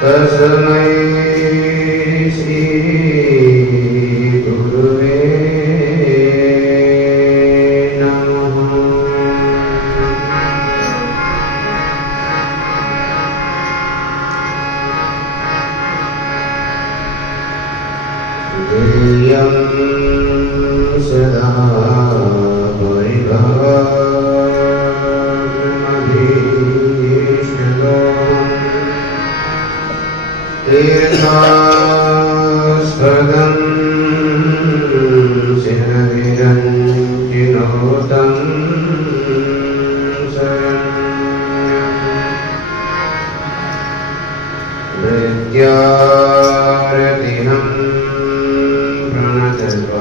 तस्मै श्री गुरुवे नमः। ध्येयं सदा तीर्थास्पदं शिरविरञ्जिनोतं शरण्यं विद्यारतिहं प्रणतद्वारभवाब्धिपोतं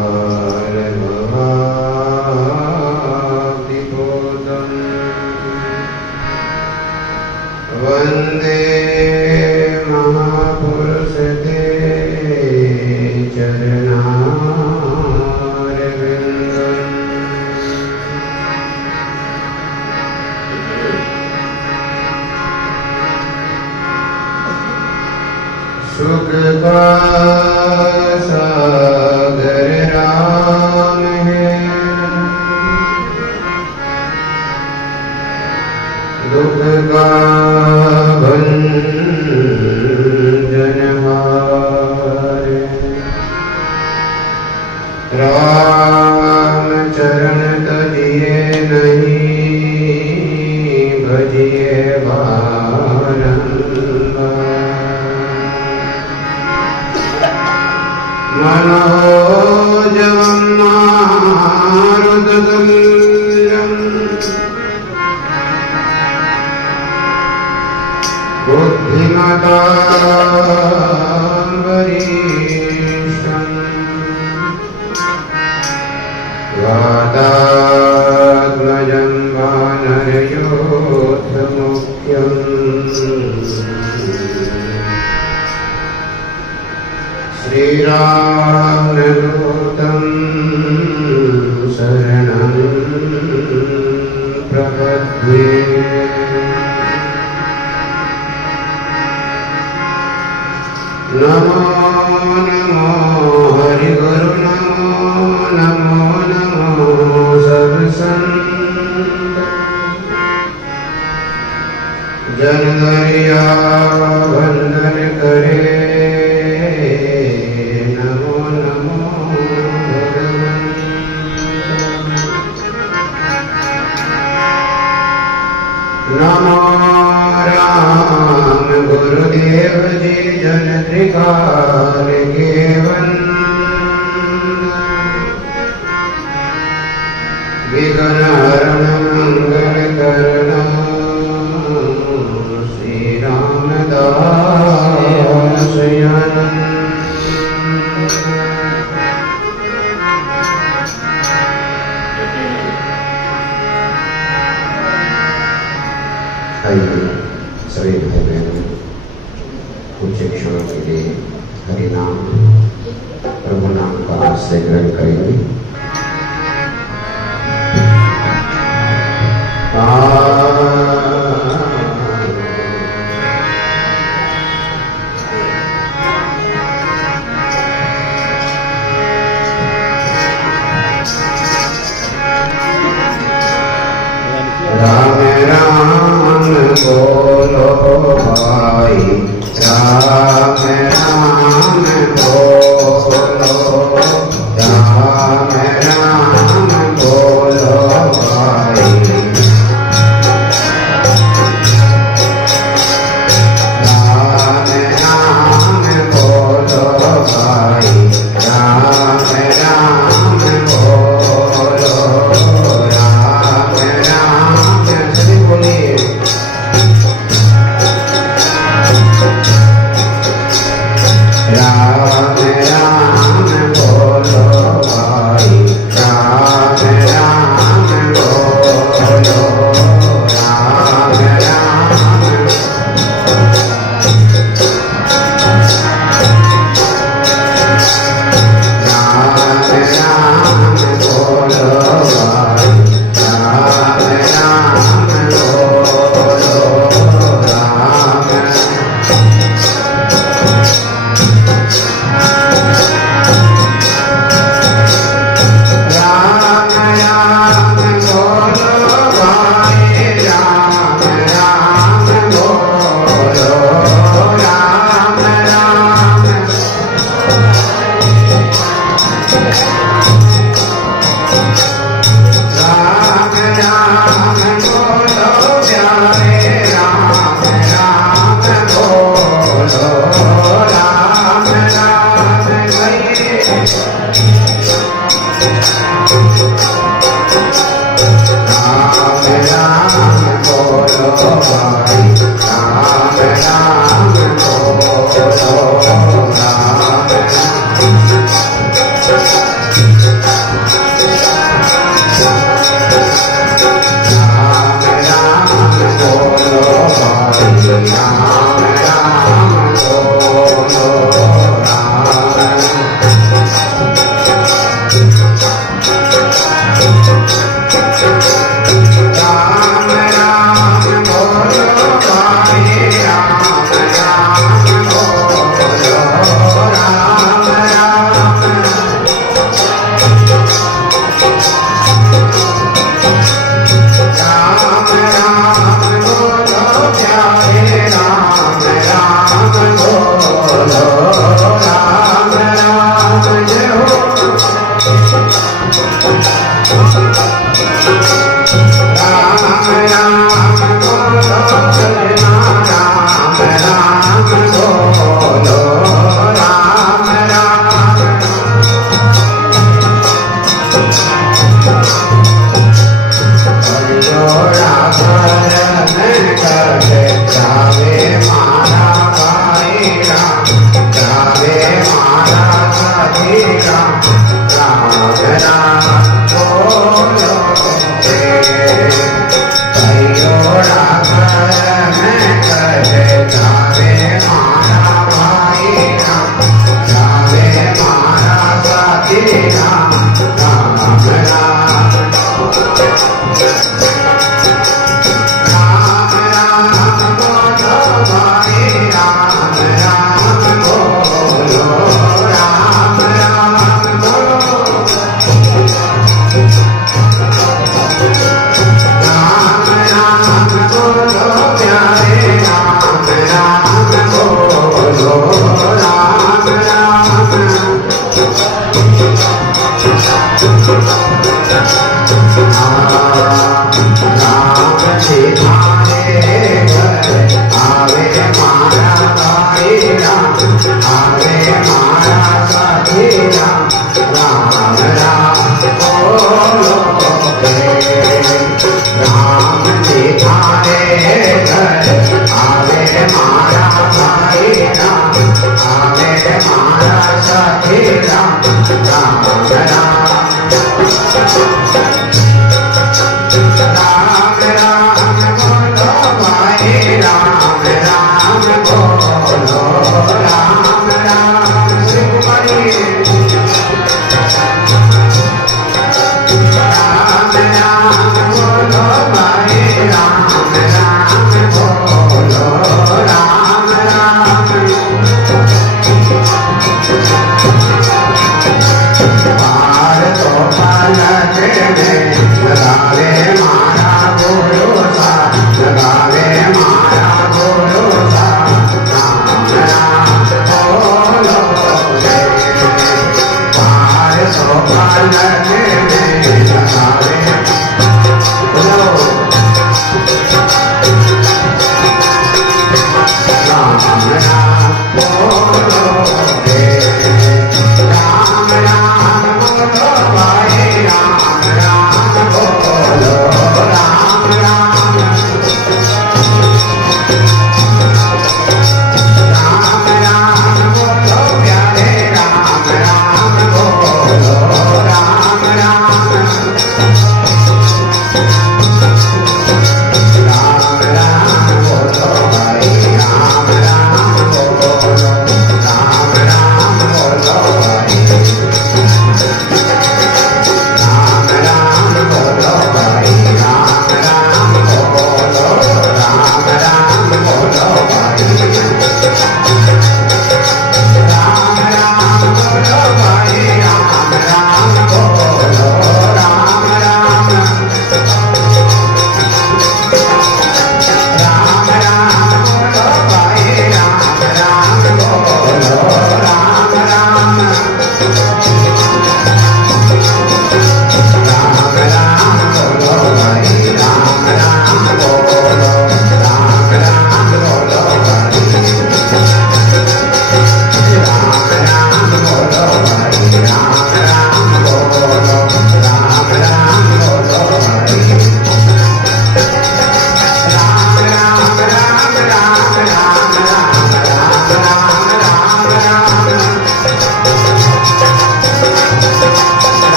वन्दे महापुरुषते चरणारविन्दम्। सुखसागर राम है, दुख का भंजनहार। राम चरण तजिए नहीं भजिए मनोजवं मारुततुल्यं बुद्धिमतां वरिष्ठं वातात्मजं वानरयोधमुख्यम् श्रीरामदूतं शरणं प्रपद्ये। नमो नमो हरिगुरु नमो नमो नमो सर्वसंत जनदरिया वंदन करे। नमो नमो भगवंत नमो राम गुरुदेव जी जन त्रिकाल के विघ्न हरण मंगल करण श्री रामदास सभी भाई बहनों कुछ क्षणों के लिए हरिनाम प्रभु नाम का आश्रय ग्रहण करेंगे। राम राम बोलो भाई, राम राम बोलो, राम राम बोलो भाई। राम राम बोलो भाई, राम राम बोलो, राम राम सभी बोलिए। राम राम लगावे मारा बोलो सा राम राम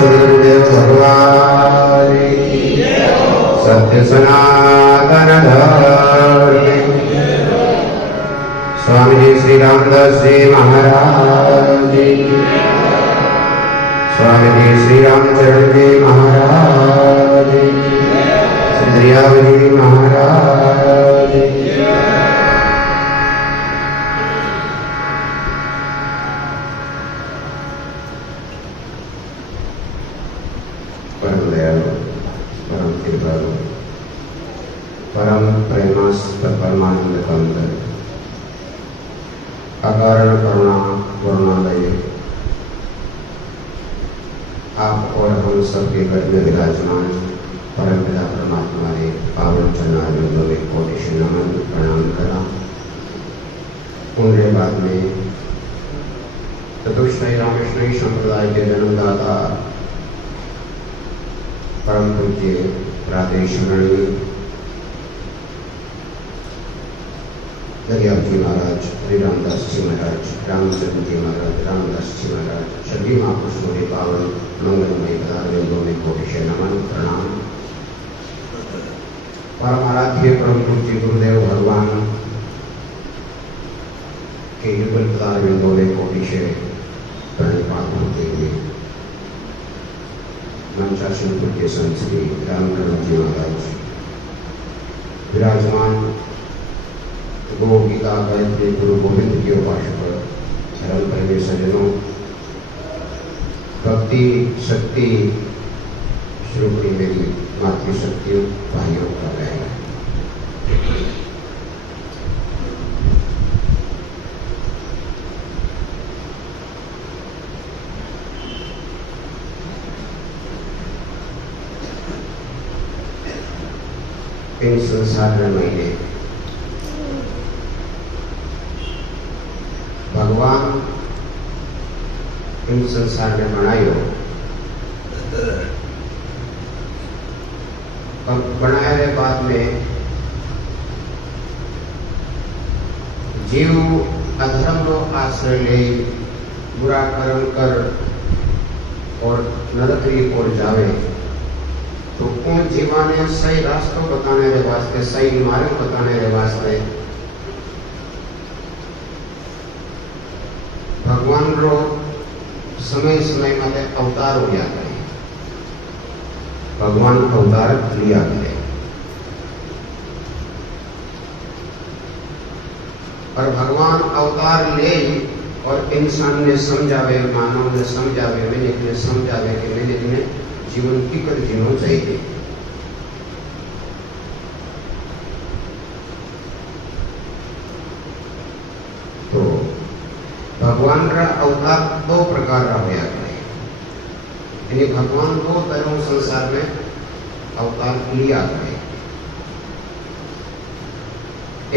गुरुदेव भगवान सत्य सनातन धर्म स्वामी जी श्री रामदास जी महाराज, स्वामी जी श्री रामचरण जी महाराज, श्री महाराज। परम दयालु, परम कृपालु, परम प्रेमास्पद परमानंद कंद, अकारण करुणा करुणालय, आप और हम सबके घर में विराजमान परम पिता परमात्मा ने पावन चरणारविंदों में कोटि नमन प्रणाम करा। उनके बाद में चतुष्टय रामकृष्ण संप्रदाय के जन्मदाता परम पूज्य राधेश्वरी दरियाव जी महाराज, श्री रामदास जी महाराज, रामचंद्र जी महाराज, रामदास जी महाराज, सभी महापुरुषों के पावन मंगलमय पदार्थ में कोटि नमन प्रणाम। परम आराध्य परम पूज्य गुरुदेव भगवान के युगल पदार्थ में कोटि प्रणिपात होते हुए मंचासन पूज्य संत श्री रामचंद्र जी महाराज विराजमान, गो गीता गायत्री गुरु गोविंद के उपासक धर्म प्रेमी सज्जनों, भक्ति शक्ति श्रोणी मेरी मातृशक्तियों भाइयों का रहेगा। इन संसार में महीने भगवान इन संसार में बनायो और बनाए बाद में जीव अधर्म रो आश्रय ले बुरा कर्म कर और नरक की ओर जावे तो उन जीवा ने सही रास्तों बताने के वास्ते, सही मार्ग बताने के वास्ते भगवान रो समय समय में अवतार हो गया करे, भगवान अवतार लिया करे और भगवान अवतार ले और इंसान ने समझावे, मानव ने समझावे, मैंने ने समझावे कि मैंने ने जीवन की कर जीवन चाहिए। तो भगवान का अवतार दो प्रकार का होया करे, यानी भगवान दो तरह संसार में अवतार लिया करे।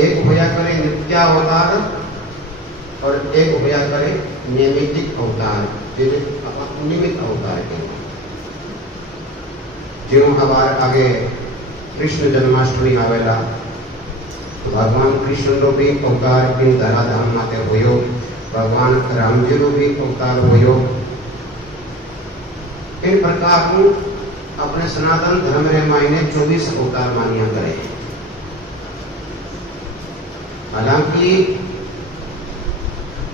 एक होया करे नित्यावतार और एक होया करे नैमित्तिक अवतार, जिन्हें निमित्त अवतार कहते हैं। जो हमारे आगे कृष्ण जन्माष्टमी आवेला तो भगवान कृष्ण रो भी अवतार इन धराधाम माते होयो, भगवान राम जी रो भी अवतार होयो। इन प्रकार को अपने सनातन धर्म रे मायने 24 अवतार मानिया करे। हालांकि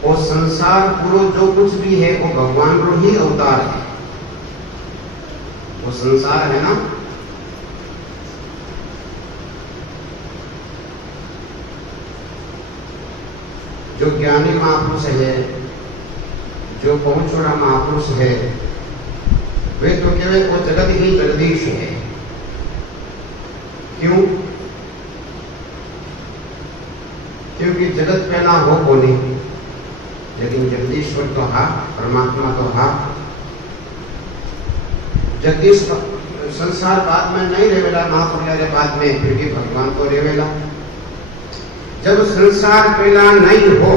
वो संसार पूरा जो कुछ भी है वो भगवान रो ही अवतार है। वो संसार है ना, जो ज्ञानी महापुरुष है, जो पहुंचोड़ा महापुरुष है, वे तो केवल वो जगत ही जगदीश है। क्यों? क्योंकि जगत पहला हो कोनी, लेकिन जगदीश्वर तो हा, परमात्मा तो हा। जगदीश संसार बाद में नहीं रेवेला, महापुरुष बाद में, फिर भी भगवान तो रेवेला। जब संसार पहला नहीं हो,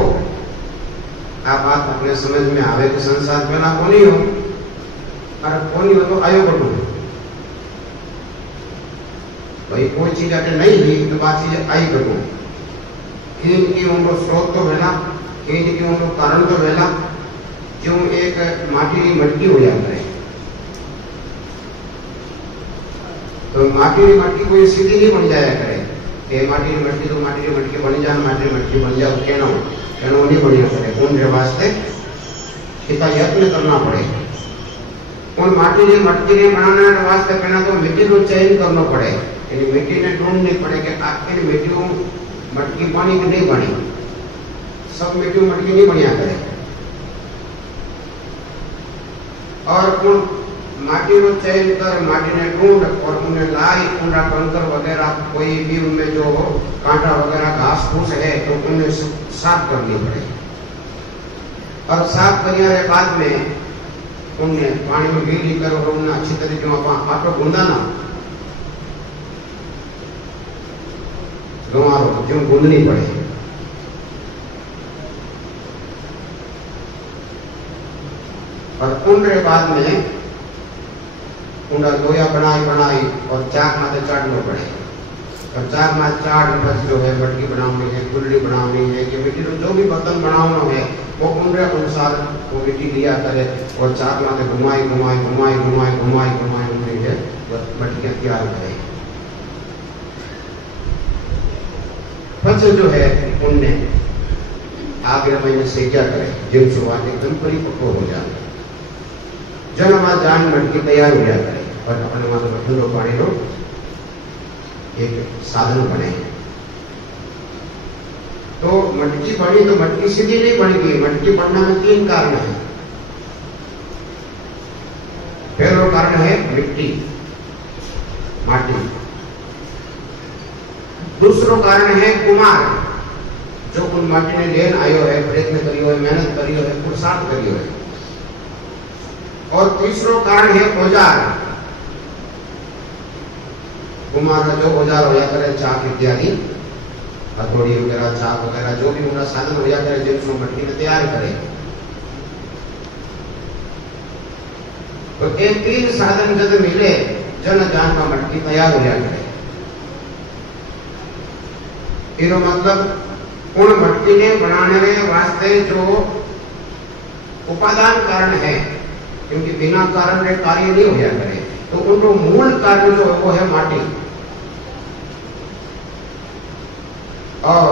आप बात अपने समझ में आवे कि संसार पहला कोनी हो, और कोनी हो तो आयो बटू भाई, कोई चीज अगर नहीं हुई तो बात चीज आई बटू की उनको स्रोत तो वेला, की उनको कारण तो वेला। जो एक माटी की मटकी हो जाता है, तो माटी की मटकी कोई सीधी नहीं बन जाया करे कि माटी की मटकी तो माटी की मटकी बन जाए, माटी की मटकी बन जाए, कहना नहीं बढ़िया करे। उनके वास्ते इतना यत्न करना पड़े। उन माटी की मटकी ने बनाने वास्ते पहला तो मिट्टी को चयन करना पड़े, यानी मिट्टी ने ढूंढनी पड़े कि आखिर मिट्टी मटकी बनी कि नहीं बनी। सब मिट्टी मटकी नहीं बढ़िया करे, और उन माटी को चयन कर, माटी ने ढूंढ और उन्हें लाई, कूड़ा कंकर वगैरह कोई भी उनमें जो कांटा वगैरह घास फूस है तो उन्हें साफ करनी पड़े। और साफ करने के बाद में उन्हें पानी में गीली कर और उन्हें अच्छी तरीके से आटो गूंदाना, गंवारो जो गूंदनी पड़े। और उनके बाद में उनका लोया बनाई और चाक माथे चाटना पड़े। और चाक माथे चाट बस जो है मटकी बनानी है, गुल्ली बनानी है, कि मिट्टी तो जो भी बर्तन बनाना है वो उनके अनुसार वो मिट्टी लिया करे और चाक माथे घुमाई उनकी है मटकियां तैयार करे। फिर जो है उनने आगे महीने से क्या करे, जिन शुरुआत एकदम परिपक्व हो जाए, जन हमारा जान मटकी तैयार हो जाता है और अपने मात्र ठंडो पानी लो एक साधन बने। तो मटकी बनी तो मटकी सीधी नहीं बनेगी, मटकी बनने में 3 कारण है। पहला कारण है मिट्टी, माटी। दूसरो कारण है कुमार, जो उन माटी ने लेन आयो है, प्रयत्न करियो है, मेहनत करियो है, पुरुषार्थ करियो है। और तीसरो कारण है औजार। कुमार जो औजार होया करे, चाक इत्यादि, हथौड़ी वगैरह, चाक वगैरह, जो भी उनका साधन होया करे, जिनको मटकी में तैयार करे। तो ये 3 साधन जब मिले, जन जान का मटकी तैयार हो जाए। इनो मतलब उन मटकी ने बनाने के वास्ते जो उपादान कारण है, क्योंकि बिना कारण के कार्य नहीं हो जाया करे, तो उनको मूल कारण जो है वो है माटी। और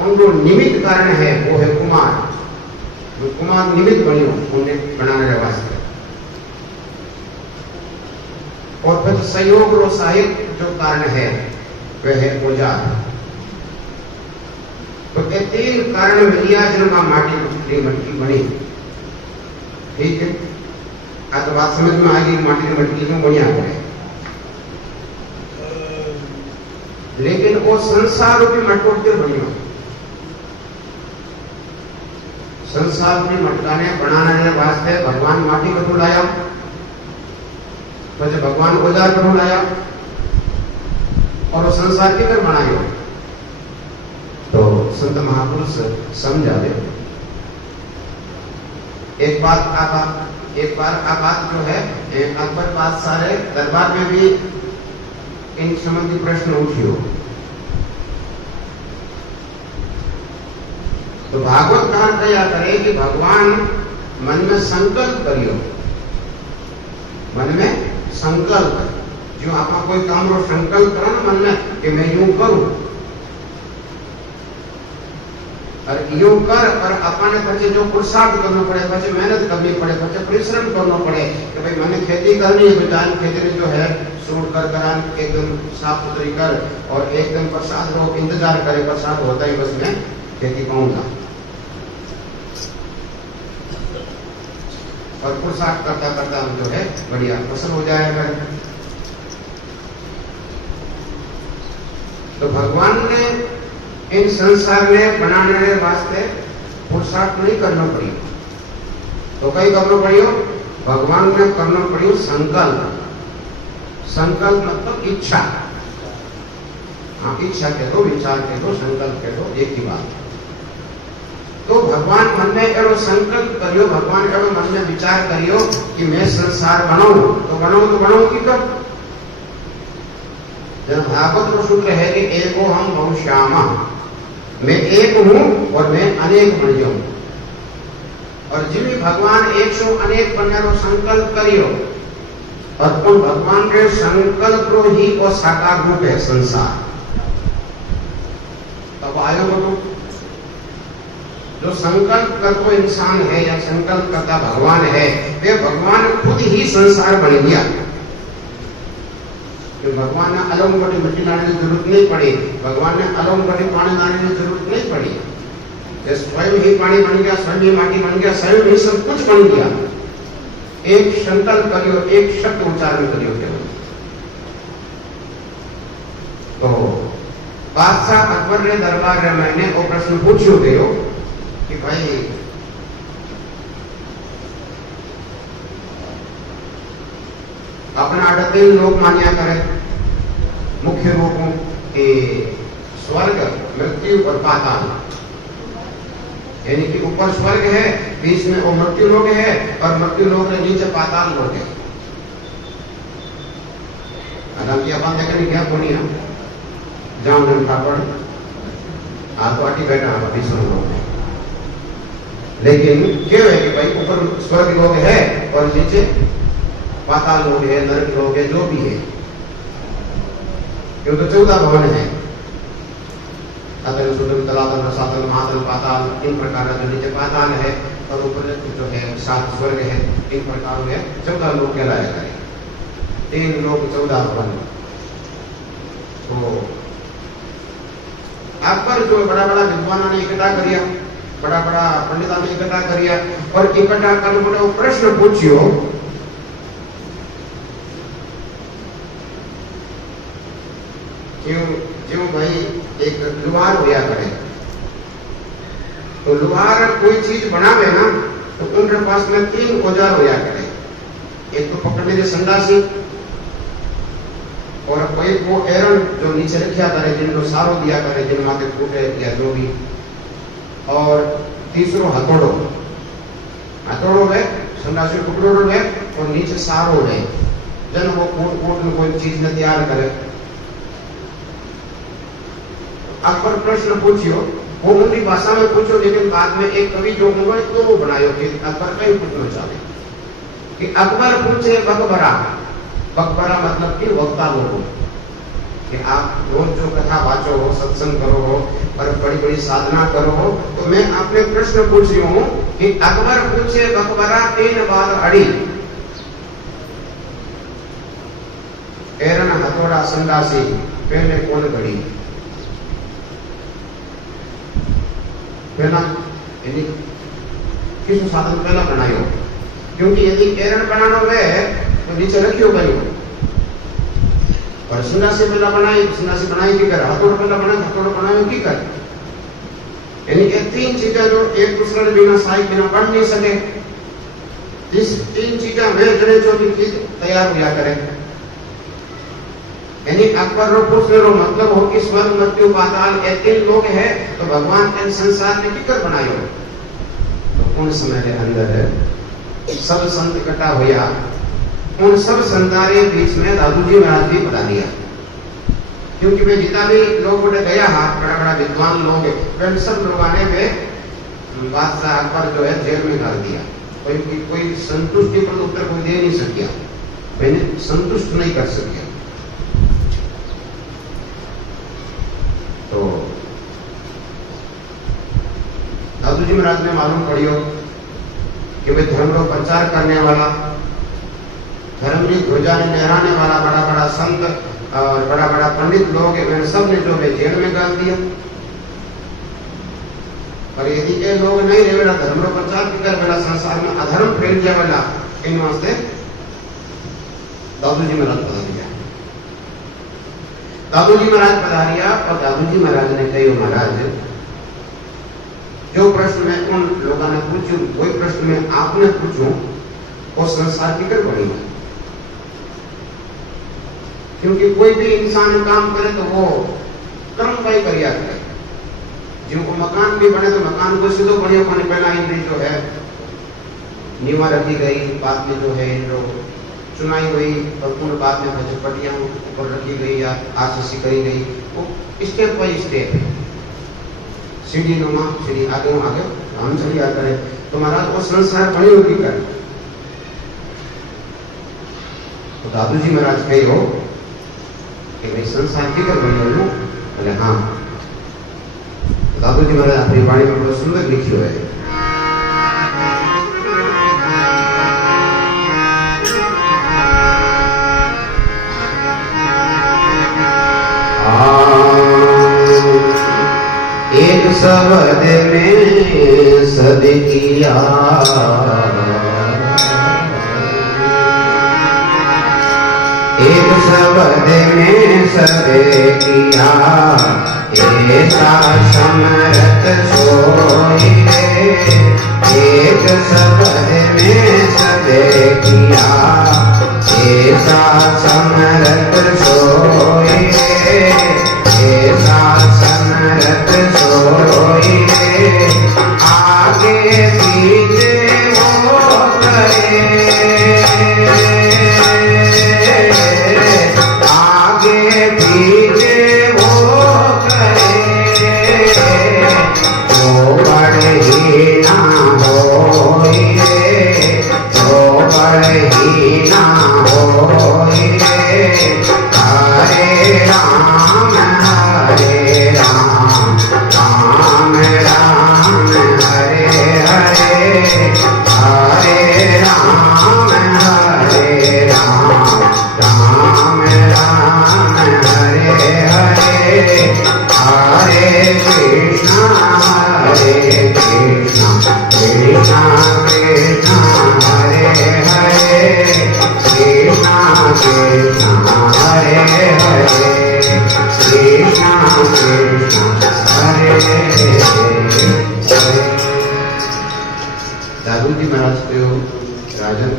उनको निमित्त कारण है वो है कुमार, जो कुमार निमित्त बनी उन्हें बनाने के वास्ते। और फिर संयोग और सहायक जो कारण है वह है औजार। तो ये 3 कारण मिलिया जिनका माटी मटकी बनी। ठीक है, आ तो बात समझ में आएगी, माटी की मटकी क्यों बढ़िया है। लेकिन वो संसार रूपी मटको क्यों बढ़िया? संसार रूपी मटका ने बनाने के वास्ते भगवान माटी को लाया, तो भगवान औजार को लाया और वो संसार किधर बनायो। तो संत महापुरुष समझा दे। एक बार आ बात जो है अकबर बादशाह सारे दरबार में भी इन संबंधी प्रश्न उठियो। तो भागवत कहा तैयार करे कि भगवान मन में संकल्प करियो, मन में संकल्प, जो आप कोई काम रो संकल्प करो ना मन में कि मैं यूं करूं, और यूं कर पर अपने बच्चे जो पुरुषार्थ करना पड़े, बच्चे मेहनत करनी पड़े, बच्चे परिश्रम करना पड़े कि भाई मैंने खेती करनी है, जान खेती में जो है सूट कर एकदम साफ सुथरी कर और एकदम प्रसाद रो इंतजार करे, प्रसाद होता ही बस में खेती पाऊंगा, और पुरुषार्थ करता करता हम जो है बढ़िया फसल हो जाएगा। तो भगवान ने इन संसार में बनाने वास्ते पुरुषार्थ नहीं करना पड़ी, तो कई करना पड़ियो, भगवान ने करना पड़ियो संकल्प। संकल्प मतलब इच्छा। हाँ, इच्छा कह दो, विचार कह दो, संकल्प कह दो, एक ही बात। तो भगवान मन में एड़ो संकल्प करियो, भगवान एड़ो मन में विचार करियो कि मैं संसार बनाऊं, तो बनाऊं की कब? जब भागवत में सूत्र है कि एको हम बहुश्यामा, मैं एक हूं और मैं अनेक बन जाऊं। और जिम्मे भगवान एक सौ अनेक बनने रो संकल्प करियो, और उन भगवान के संकल्प रो ही वो साकार रूप है संसार। तब आयो बोलो, जो संकल्प करतो इंसान है या संकल्प करता भगवान है, वे भगवान खुद ही संसार बन गया। तो भगवान ने अलग बड़ी मिट्टी लाने की जरूरत नहीं पड़ी, भगवान ने अलग बड़ी पानी लाने की जरूरत नहीं पड़ी। ये स्वयं ही पानी बन गया, स्वयं ही माटी बन गया, स्वयं ही सब कुछ बन गया। एक संकल्प करियो, एक शब्द उच्चारण करियो केवल। तो बादशाह अकबर ने दरबार में मैंने वो प्रश्न पूछो गयो कि भाई अपना 38 लोग मान्या करे मुख्य रूपों के स्वर्ग, मृत्यु और पाताल, यानी कि ऊपर स्वर्ग है, बीच में वो मृत्यु लोग है, और मृत्यु लोग के नीचे पाताल लोग है। अगर की अपन देखने क्या कोनी है जाऊं दिन ठाकुर तो आटी बैठा अभी सुन लोग, लेकिन क्यों है कि भाई ऊपर स्वर्ग लोग है और नीचे पाताल लोग है, नरक लोग है, जो भी है, क्यों तो 14 भवन है, अतल सुदम तलातल रसातल महातल पाताल, इन प्रकार जो नीचे पाताल है और ऊपर जो है 7 स्वर्ग है, इन प्रकार में 14 लोग कहलाया करें, 3 लोग 14 भवन। तो अकबर जो बड़ा बड़ा विद्वानों ने इकट्ठा करिया, बड़ा बड़ा पंडिता ने इकट्ठा करिया, और इकट्ठा करने बड़े प्रश्न पूछियो क्यों जो भाई एक लुहार होया करे, तो लुहार कोई चीज बनावे ना तो उनके पास में 3 औजार होया करे, एक तो पकड़ने के संडासी, और कोई वो एरन जो नीचे रखा करे, जिनको सारो दिया करे, जिन माथे फूटे या जो भी, और तीसरो हथौड़ो, हथौड़ो है संडासी टुकड़ो है, और नीचे सारो है, जन वो कूट में कोई चीज न तैयार करे। अकबर प्रश्न पूछियो, वो उनकी भाषा में पूछो, लेकिन बाद में एक कवि जो होंगे तो वो बनायो कि अकबर कहीं पूछना चाहे कि अकबर पूछे बकबरा, बकबरा मतलब कि वक्ता लोगों, कि आप रोज जो कथा वाचो हो, सत्संग करो हो, और बड़ी बड़ी साधना करो हो, तो मैं आपने प्रश्न पूछ रही हूँ कि अकबर पूछे बकबरा 3 बार अड़ी, एरन हथौड़ा संडासी पहले कौन घड़ी? पहला यानी किस साधन पहला बनायो, क्योंकि यदि एरन बनाना है तो नीचे रखियो गई, और संडासी पहला बनाई, संडासी बनाई की कर, हथौड़ा पहला बनाई, हथौड़ा बनायो की कर, यानी ये 3 चीजें जो एक दूसरे के बिना सहायक बिना बन नहीं सके, जिस 3 चीजें वे जड़े जो भी चीज तैयार हुआ करे, यानी अकबर रो पूछने रो मतलब हो कि स्वर्ग मृत्यु पाताल 3 लोग है, तो भगवान इन संसार में किकर बनायो? तो उन समय के अंदर सब संत इकट्ठा होया, उन सब संतारे बीच में दादू जी महाराज भी बता दिया, क्योंकि वे जितना भी लोग उठे गया हाथ, बड़ा बड़ा विद्वान लोग है, वे सब लोग आने पे बादशाह अकबर जो है जेल में डाल दिया। कोई संतुष्टि पर उत्तर कोई दे नहीं सकिया, मैंने संतुष्ट नहीं कर सकिया। तो दादू जी महाराज ने मालूम पड़ियो कि वे धर्म को प्रचार करने वाला, धर्म की ध्वजा ने लहराने वाला बड़ा बड़ा संत और बड़ा बड़ा पंडित लोग हैं, सब ने जो वे जेल में डाल दिया। पर यदि ए लोग नहीं रहेला धर्म रो प्रचार कर बेला संसार में अधर्म फैल जावेला इन वास्ते दादूजी महाराज पधारिया। दादूजी महाराज पधारिया और दादूजी महाराज ने कही महाराज जो प्रश्न मैं उन लोगों ने पूछूं वही प्रश्न मैं आपने पूछूं वो संसार की कर बढ़ेगा, क्योंकि कोई भी इंसान काम करे तो वो कर्म का ही करिया करे। जिनको मकान भी बने तो मकान को सीधो बढ़िया पाने पहला इनमें जो है नीवा रखी गई, बाद में जो है इन लोग चुनाई हुई और पूर्ण बाद में झटपटियां ऊपर रखी गई या आशीषी करी गई, वो स्टेप बाई स्टेप सीढ़ी नुमा सीढ़ी आगे हम चली आता है। तो महाराज वो संसार बड़ी होगी कर तो दादूजी महाराज कही हो कि भाई संसार की कर बनी हो। बोले हाँ। दादूजी महाराज अपनी वाणी में बहुत सुंदर लिखी हुई है। एक शब्द में सद किया, एक शब्द में सद किया, ऐसा समरथ सोई रे। एक शब्द में सद किया, ऐसा समरथ सोई रे, ऐसा समरथ सोई रे। आगे पीछे वो करे, आगे पीछे वो करे, जो बड़े ही ना होई रे, जो बड़े ही ना होई रे। हरे राम हरे राम, राम राम हरे हरे, हरे राम हरे राम, राम राम हरे हरे। हरे कृष्णा कृष्णा कृष्णा हरे हरे, कृष्णा कृष्णा हरे हरे, कृष्णा कृष्णा हरे हरे। दादूजी महाराज को राजन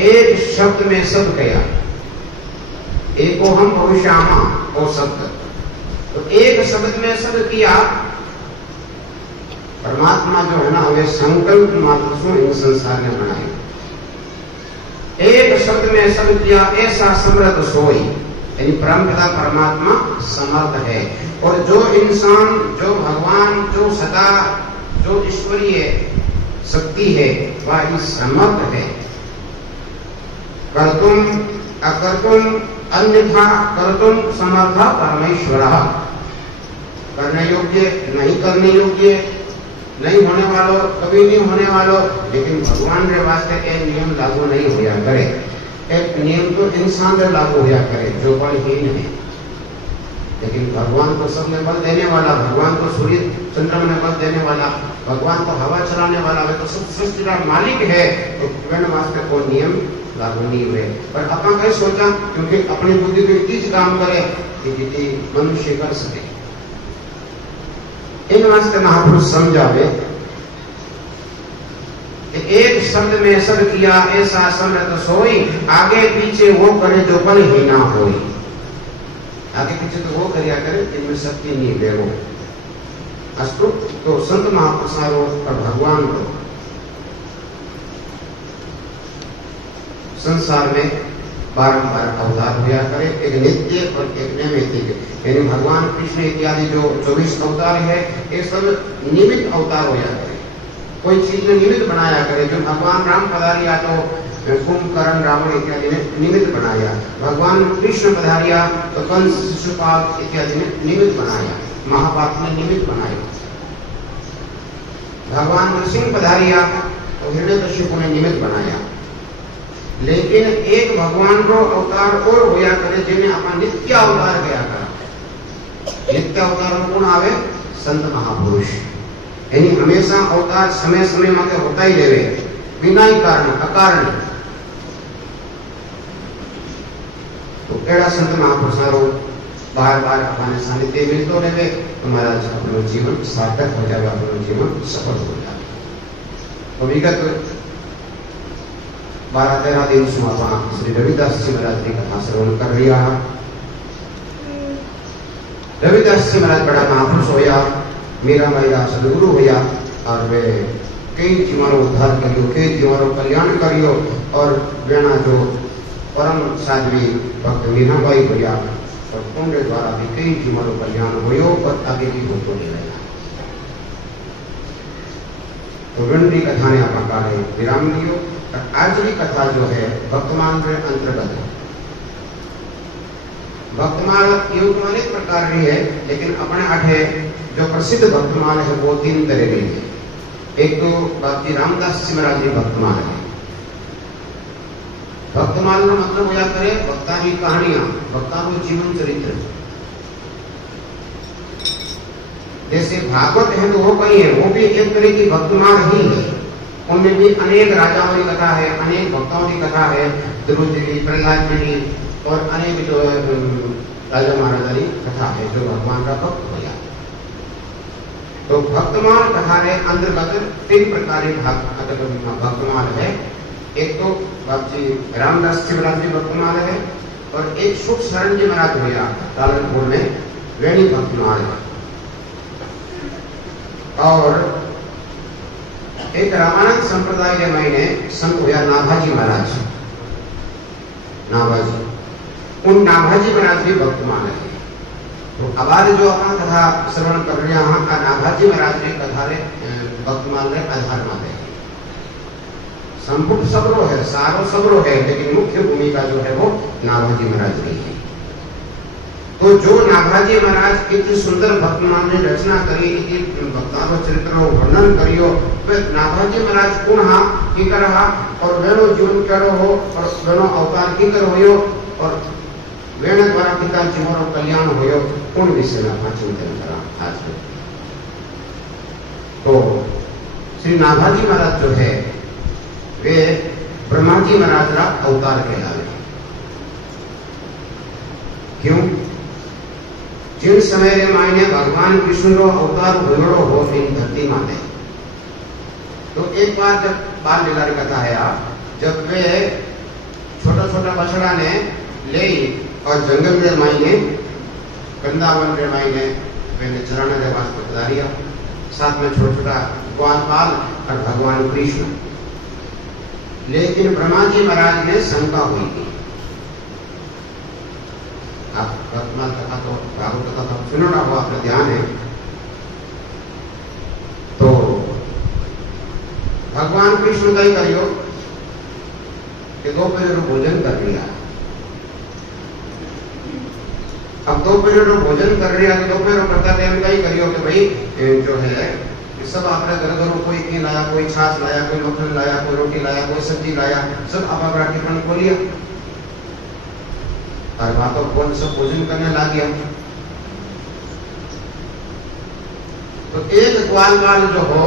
एक शब्द में सब कया, एको हम भविष्यामा वो शब्द, तो एक शब्द में सब किया। परमात्मा जो है ना हमें संकल्प मात्र से इन संसार ने बनाए। एक शब्द में सब किया, ऐसा समर्थ सोई, यानी परमपिता परमात्मा समर्थ है। और जो इंसान, जो भगवान, जो सदा, जो ईश्वरीय शक्ति है वह इस समर्थ है। कर्तुम अकर्तुम अन्यथा कर्तुम समर्थ परमेश्वर। करने योग्य, नहीं करने योग्य, नहीं होने वालों, कभी नहीं होने वालों, लेकिन भगवान के वास्ते एक नियम लागू नहीं होया करे। एक नियम तो इंसान से लागू होया करे जो बलहीन है, लेकिन भगवान को सब में बल देने वाला, भगवान को सूर्य चंद्रमा में बल देने वाला, भगवान को हवा चलाने वाला है, तो सब सृष्टि का मालिक है। तो वास्ते कोई नियम लागू नहीं हुए। पर अपन कहीं सोचा क्योंकि अपनी बुद्धि को इतनी काम करे कि मनुष्य कर सके। इन वास्ते महापुरुष समझावे कि एक शब्द में सब किया, ऐसा समर्थ सोई। आगे पीछे वो करे जो बल ही ना होई। आगे पीछे तो वो करिया करे जिनमें शक्ति नहीं है वो। अस्तु तो संत महापुरुषारो और भगवान को संसार में बारंबार अवतार हुआ करे, एक नित्य और एक नैमित्तिक। यानी भगवान कृष्ण इत्यादि जो 24 अवतार है ये सब निमित्त अवतार हो जाते हैं। कोई चीज में निमित्त बनाया करे। जो भगवान राम पधारिया तो कुंभकर्ण रावण इत्यादि ने निमित्त बनाया। भगवान कृष्ण पधारिया तो कंस शिशुपाल इत्यादि ने निमित्त बनाया। महाभारत ने निमित्त बनाया। भगवान नरसिंह पधारिया तो हिरण्यकशिपु ने निमित्त बनाया। लेकिन एक भगवान को अवतार और होया करे जिन्हें अपना नित्य अवतार गया करा। नित्य अवतार कोण आवे? संत महापुरुष। एनी हमेशा अवतार समय समय में होता ही रहे, बिना ही कारण अकारण। तो एड़ा संत महापुरुषारो बार बार अपने सानिध्य मिलते रहे तो महाराज अपना जीवन सार्थक हो जाए, अपना जीवन सफल हो जाए। तो विगत 12-13 दिन से आप श्री रविदास जी महाराज की कथा श्रवण कर रही है। रविदास जी महाराज बड़ा महापुरुष होया, मेरा मेरा सदगुरु होया और वे कई जीवनों उद्धार करियो, कई जीवनों कल्याण करियो और वेणा जो परम साध्वी भक्त मीराबाई होया और उनके द्वारा भी कई जीवनों कल्याण होयो और आगे भी होते रहेगा। तो वेणुरी कथा ने आप काले विराम लियो। आज की कथा जो है भक्तमाल के अंतर्गत है। भक्तमाल योग अनेक प्रकार की है, लेकिन अपने आठे जो प्रसिद्ध भक्तमाल है वो 3 तरह की है। एक तो बाबा रामदास जी महाराज की भक्तमाल है। भक्तमाल का मतलब होया करे भक्ता की कहानियां, भक्ता को जीवन चरित्र। जैसे भागवत है तो वो कहीं है, वो भी एक तरह की भक्तमाल ही है। उनमें भी अनेक राजाओं की कथा है, अनेक भक्तों की कथा है, ध्रुव जी की, प्रहलाद जी की और अनेक जो राजा महाराजा की कथा है जो भगवान का भक्त होया। तो भक्तमाल कथा के अंतर्गत 3 प्रकार की भक्तमाल है। एक तो बाबा रामदास जी महाराज की भक्तमाल है और एक सुख शरण जी महाराज होया तालनपुर में वेणी भक्तमाल है। और एक रामानंद संप्रदाय के महीने संत होया नाभाजी महाराज। नाभाजी, उन नाभाजी महाराज भी भक्तमाल है। तो अब जो अपना कथा श्रवण कर रहे हैं नाभाजी महाराज की कथा रे भक्तमाल रे आधार में है। संपुट सबरो है, सारो सबरो है, लेकिन मुख्य भूमिका जो है वो नाभाजी महाराज की है। तो जो नाभाजी महाराज इतनी सुंदर भक्तमाल ने रचना करी, इतनी भक्तारो चरित्र वर्णन करियो, फिर नाभाजी महाराज कौन हा की कर रहा और वेणो जीवन करो हो और वेणो अवतार की कर होयो और वेण द्वारा पिता जीवन कल्याण होयो, कौन विषय में अपना चिंतन करा आज में। तो श्री नाभाजी महाराज जो है वे ब्रह्मा जी महाराज का अवतार कहलावे। क्यों? जिन समय रे मायने भगवान विष्णु रो अवतार हुयो हो इन धरती माते। तो एक बार जब बाल लीला की कथा है जब वे छोटा छोटा बछड़ा ने ले और जंगल रे मायने वृंदावन रे मायने वे चरण रे वास्ते पधारिया, साथ में छोटा छोटा ग्वालपाल और भगवान कृष्ण। लेकिन ब्रह्मा जी महाराज ने शंका हुई थी। आप वर्तमान कथा तो भागवत कथा तो सुनो ना, वो आपका ध्यान है। तो भगवान कृष्ण का ही करियो कि 2 पहर भोजन कर लिया। अब 2 पहर भोजन कर लिया तो 2 पहर करता टाइम का ही करियो कि भाई जो है सब आपने घर कोई घी लाया, कोई छाछ लाया, कोई मक्खन लाया, कोई रोटी लाया, कोई सब्जी लाया, सब आप अपना टिफिन खोलिए और बातों कौन सब भोजन करने लग गया। तो एक ग्वालपाल जो हो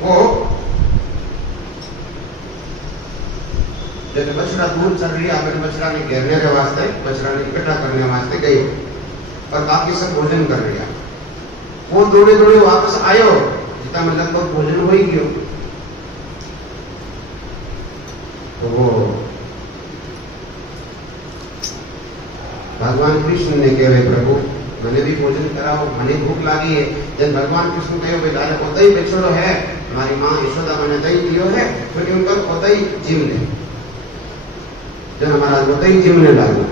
वो जब बछड़ा दूर चल रही है, बछड़ा ने घेरने के वास्ते, बछड़ा ने इकट्ठा करने वास्ते गई और बाकी सब भोजन कर लिया। वो दौड़े दौड़े वापस आयो, जितना में लगभग भोजन हो ही गयो। तो वो भगवान कृष्ण ने कहे प्रभु मैंने भी भोजन कराओ, मैंने भूख लगी है। जब भगवान कृष्ण कहे भाई तारे पोता ही बेचड़ो है, हमारी माँ यशोदा मैंने दही दियो है, फिर उनका पोता ही जिम ले। जब हमारा पोता ही जिमने लागो,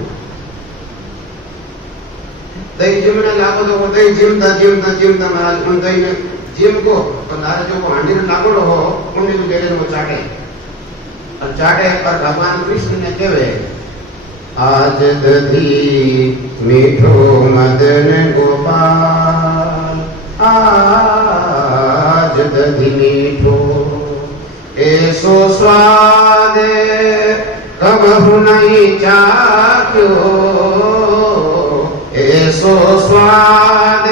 दही जिमने लागो तो पोता ही जिमता महाराज उन दही में जिम को और जो वो हांडी में लागो हो उन्हें भी ले वो चाटे और चाटे पर भगवान कृष्ण ने कहे आज दधी मीठो मदन गोपाल, आज दधी मीठो ऐसो स्वाद कबहु नहीं चाख्यो, ऐसो स्वाद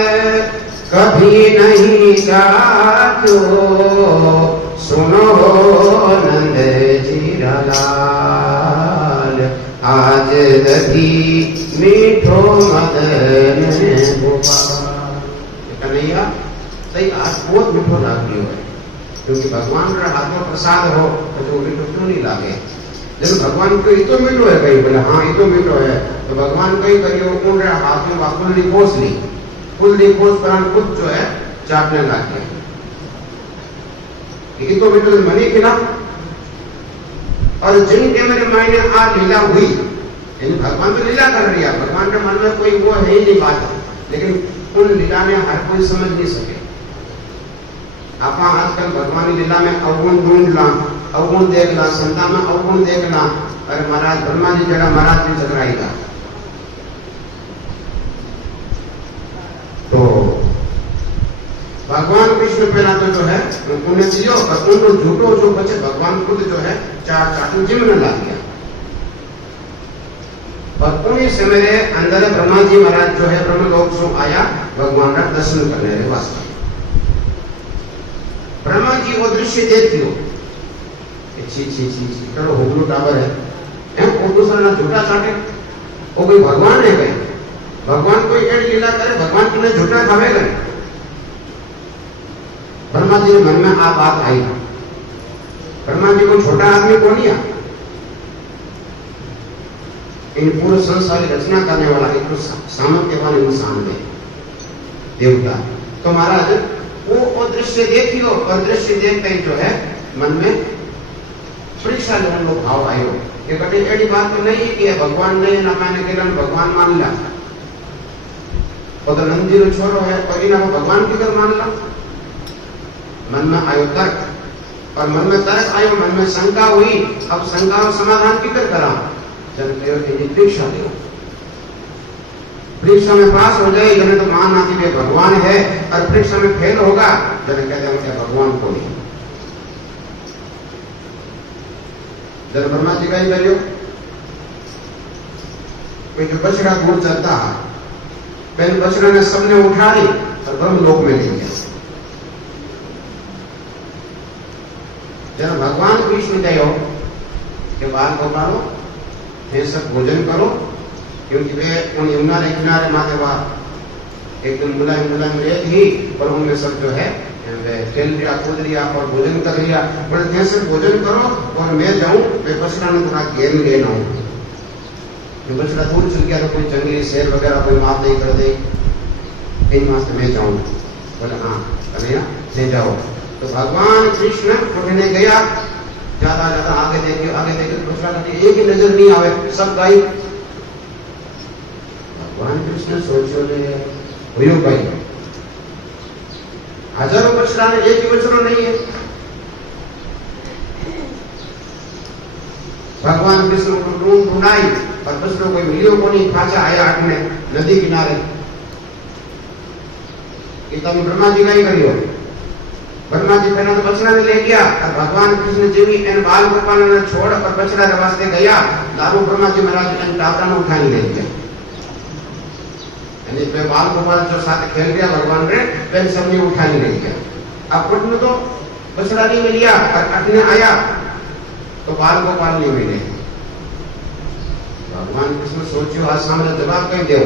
जाचो सुनो नंद जीरा लाल आज दधी मीठो मदन गोपाल। कन्हैया सही आज बहुत मीठो लाग रही है क्योंकि भगवान रे हाथ में प्रसाद हो तो जो मीठो क्यों नहीं लागे। जब भगवान को इतो मीठो है कहीं बोले हाँ इतो मीठो है तो भगवान कहीं करियो उन रे हाथ में वाकुल खोस ली कुल खोस पर खुद जो है चाटने लग गया। इतो मीठो तो मनी खिला और जिनके मेरे मायने आ लीला हुई यानी भगवान तो लीला कर रही है भगवान के मन में कोई वो है ही नहीं बात लेकिन उन लीला में हर कोई समझ नहीं सके। आप आजकल भगवान की लीला में अवगुण ढूंढ ला अवगुण देख ला संता में अवगुण देख ला अरे महाराज ब्रह्मा जी जगह महाराज भी चकराएगा। तो भगवान कृष्ण पहला तो जो है उन्हें दियो और उनको झूठो जो बचे भगवान खुद जो है चार चाटू जिम में ला दिया और उन्हीं से मेरे अंदर ब्रह्मा जी महाराज जो है ब्रह्म लोक से आया भगवान का दर्शन करने के वास्ते। ब्रह्मा जी वो दृश्य देखियो छी छी छी छी करो होगलो टावर है वो दूसरा ना झूठा चाटे वो कोई भगवान है कहीं भगवान कोई एड लीला करे भगवान तुम्हें झूठा खावेगा। ब्रह्मा जी के मन में आ बात आई ब्रह्मा जी को छोटा आदमी कौन है इन पूरे संसार की रचना करने वाला एक सामर्थ्यवान इंसान है देवता। तो महाराज वो दृश्य देखियो और दृश्य देखते ही जो है मन में परीक्षा लेने लोग भाव आयो ये कटे एडी बात तो नहीं कि भगवान ने ना मैंने के भगवान मान लिया तो नंदी रो छोरो है पर ना भगवान की कर मान ला। मन में आयो तर्क और मन में तर्क आयो मन में शंका हुई अब शंका का समाधान की कर करा जब परीक्षा दो परीक्षा में पास हो जाए जब तो मान आती है भगवान है और परीक्षा में फेल होगा जब कहते हैं भगवान को नहीं। जब ब्रह्मा जी का ही करियो कोई जो बछड़ा दूर चलता है पहले बछड़ा ने सबने उठाई और ब्रह्म लोक में ले गया। जब भगवान कृष्ण कहो कि बाल गोपालो ये सब भोजन करो क्योंकि वे उन यमुना के किनारे माथे वहां एकदम मुलायम रेत ही और उनमें सब जो है खेल लिया कूद लिया और भोजन कर लिया बोले जैसे भोजन करो और मैं जाऊं वे बछड़ा ने थोड़ा घेर लेना हूं बछड़ा दूर चल गया तो कोई जंगली शेर वगैरह कोई मार नहीं कर दे इन मास में जाऊं बोले हाँ कन्हैया ले जाओ। तो भगवान कृष्ण उठने गया ज्यादा आगे देखिए बछड़ा एक ही नजर नहीं आवे सब गायब। भगवान कृष्ण सोचो ले भाई हजारों बछड़ा ने एक ही बछड़ा नहीं है। भगवान कृष्ण को ढूंढाई और बछड़ों कोई मिलियो को नहीं पाचा आया आटने नदी किनारे कि तुम ब्रह्मा जी का ही करियो। ब्रह्मा जी पहले तो बछड़ा ने ले गया और भगवान कृष्ण जी भी इन बाल गोपाल ने छोड़ और बछड़ा के वास्ते गया दारू ब्रह्मा जी महाराज इन टावरा में उठाने ले गया यानी पे बाल गोपाल जो साथ खेल गया भगवान रे पहले सबने उठाने ले गया। अब कुट में तो बछड़ा नहीं मिल गया और अटने आया तो बाल गोपाल नहीं मिले। भगवान कृष्ण सोचियो आज सामने जवाब कहीं दो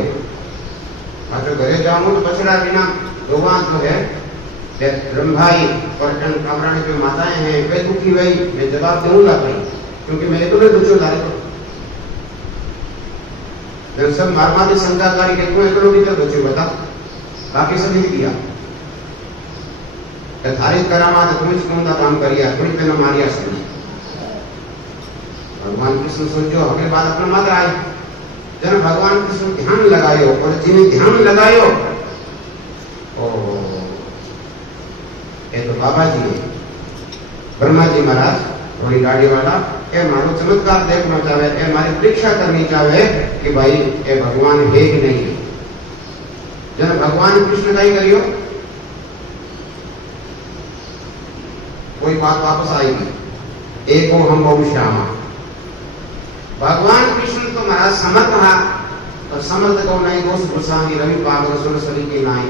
तो घरे जाऊंगा तो बछड़ा बिना दोवा जो है ब्रह्माई और कामरानी जो माताएं हैं वे दुखी हुई मैं जवाब दूंगा भाई क्योंकि मेरे को नहीं बच्चों डाले तो सब मारमाती शंकाकारी के क्यों एकड़ो भी तो बच्चों बता बाकी सब नहीं किया धारित करामा तो तुम्हें कौन सा काम करिया थोड़ी पे न मारिया सुनी। भगवान कृष्ण सोचो अगले बात अपना मत आए जन भगवान कृष्ण ध्यान लगायो और जिन्हें ध्यान लगायो ये तो बाबा जी है ब्रह्मा जी महाराज थोड़ी गाड़ी वाला ये मारो चमत्कार देखना चाहे ये हमारी परीक्षा करनी चाहे कि भाई ये भगवान है कि नहीं है। जब भगवान कृष्ण का ही करियो कोई बात वापस आएगी एक हो हम बहु श्यामा। भगवान कृष्ण तो महाराज समर्थ है और समर्थ को नहीं दोष गुस्सा रवि पाग रसोल सरी के नाई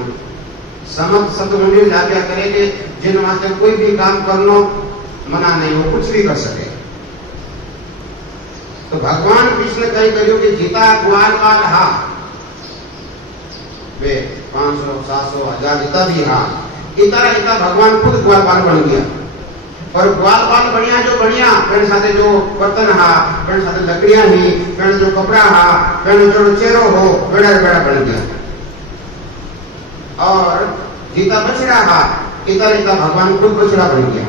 समझ सतगुणी जाके करे कि जिन वास्ते कोई भी काम करनो मना नहीं, वो कुछ भी कर सके। तो भगवान कृष्ण कही करियो कि जीता ग्वाल बाल हा वे 500 700 1000 जितना भी हा इतना इतना भगवान खुद ग्वाल बाल बन गया। और ग्वाल बाल बढ़िया जो बढ़िया पेड़ साथे जो बर्तन हा पेड़ साथे लकड़ियां ही पेड़ जो कपड़ा हा पेड़ जो चेहरो हो बेड़ा बेड़ा बन गया। और जीता बछड़ा हा इतना इतना भगवान खुद बछड़ा बन गया।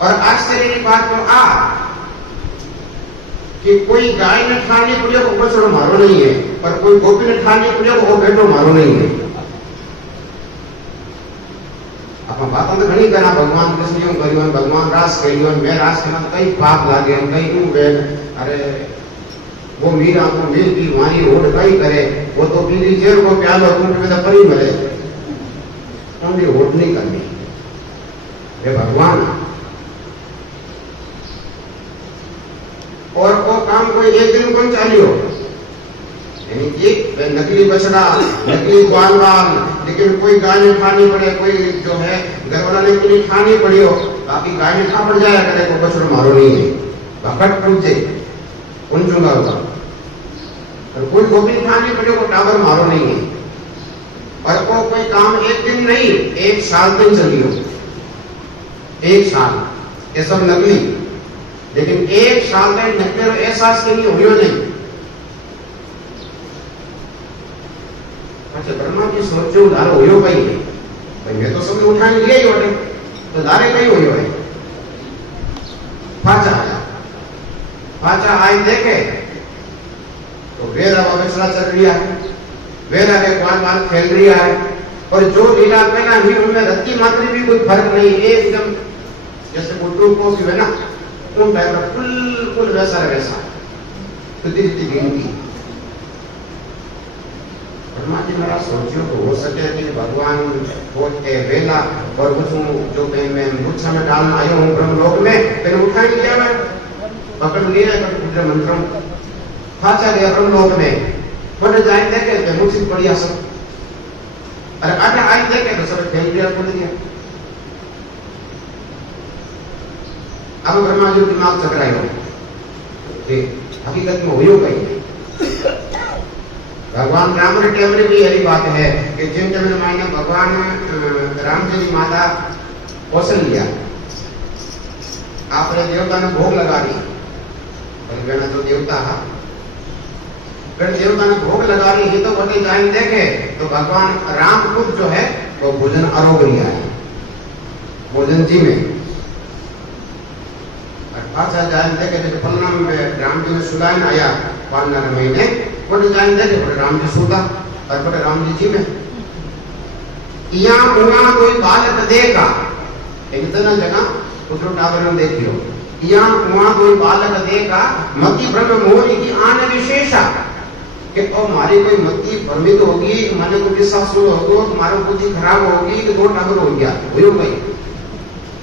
और आश्चर्य की बात तो आ कि कोई गाय ने ठानी पड़ियो वो बछड़ो मारो नहीं है, पर कोई गोपी ने ठानी पड़ियो वो बेटो मारो नहीं है। आप बात तो घनी करा भगवान कृष्ण यूं करियो भगवान रास करियो मैं रास करना कई पाप लागे कई यूं वे अरे वो मीरा को मिल की वाणी रोड कई करे वो तो पीली जेर को प्यालो ऊंट में तो परी मिले उनकी होट नहीं करनी। ये भगवान और वो काम कोई एक दिन कौन चालियो यानी कि नकली बछड़ा नकली ग्वाल बाल लेकिन कोई गाय ने खानी पड़े कोई जो है घर वाला ने कोई खानी पड़ी हो बाकी गाय ने खा पड़ जाया करे को बछड़ो मारो नहीं है भकट पूछे उन चुंगा होगा। और कोई गोपी खानी पड़ी को टावर मारो नहीं है। और को कोई काम एक दिन नहीं 1 साल तक चलियो 1 साल ये सब नकली लेकिन 1 साल तक नकली एहसास के लिए हुई नहीं। अच्छा ब्रह्मा की सोचो धारो होयो कहीं है भाई मैं तो सब उठाने लिया ही होते तो धारे कहीं होयो है। पाचा आए देखे तो वेरा बछड़ा चल रहा है वेरा के ग्वाल बाल खेल रहा है और जो लीला पहला हुई उनमें रत्ती मात्र भी कोई फर्क नहीं एकदम जैसे गुड्डू को है ना उन टाइप का बिल्कुल वैसा तो गिनती ब्रह्मा जी मेरा सोचियो तो हो सके कि भगवान वो वेला और उसको जो मैं मूर्छा में डालना आयो हूँ ब्रह्मलोक में मैंने उठाई लिया मैं पकड़ लिया कटपुत्र मंत्र फाचा गया ब्रह्मलोक में बड़े जाए देखे तो मूर्छित बढ़िया सब अरे आटा आई देखे तो सब खेल लिया बोल दिया। अब ब्रह्मा जी दिमाग चकरायो हकीकत में हुई कहीं भगवान राम रे टेमरे भी यही बात है कि जिन टेमरे मायने भगवान राम जी की माता कौशल्या आपने देवता ने भोग लगा दी बेना तो देवता है देवता ने भोग लगा दी ये तो बड़े जान देखे तो भगवान राम खुद जो है वो भोजन आरोग लिया है भोजन जी में अच्छा जान देखे जब फलना में राम जी ने सुलाइन आया 15 महीने बड़े जान देखे बड़े राम जी सूता और बड़े राम जी में यहाँ उना कोई बालक देखा एक इतना जगह उधर टावर में देखियो यहाँ उना कोई बालक देखा मति ब्रह्म मोह की आन विशेषा कि तो हमारी कोई मति भ्रमित होगी मैंने कोई विश्वास होगा तुम्हारा बुद्धि खराब होगी कि 2 टावर हो गया हो गई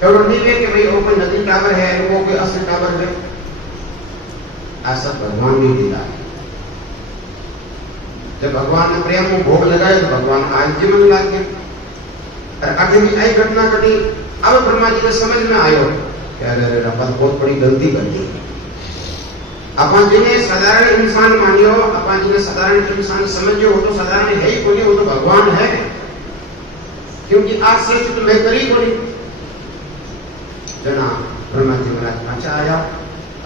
एवं नहीं है कि भाई वो कोई नकली टावर है वो कोई असली टावर है ऐसा भगवान ने दिया है। जब भगवान ने प्रेम को भोग लगाया तो भगवान आज जीवन लग गया और आगे भी आई घटना घटी। अब ब्रह्मा जी को समझ में आयो क्या अरे रब्बत बहुत बड़ी गलती कर दी अपन जिन्हें साधारण इंसान मानियो अपन जिन्हें साधारण इंसान समझो वो तो साधारण है ही कोई वो तो भगवान है क्योंकि आज से तो मैं करी कोई जना ब्रह्मा जी महाराज पाचा आया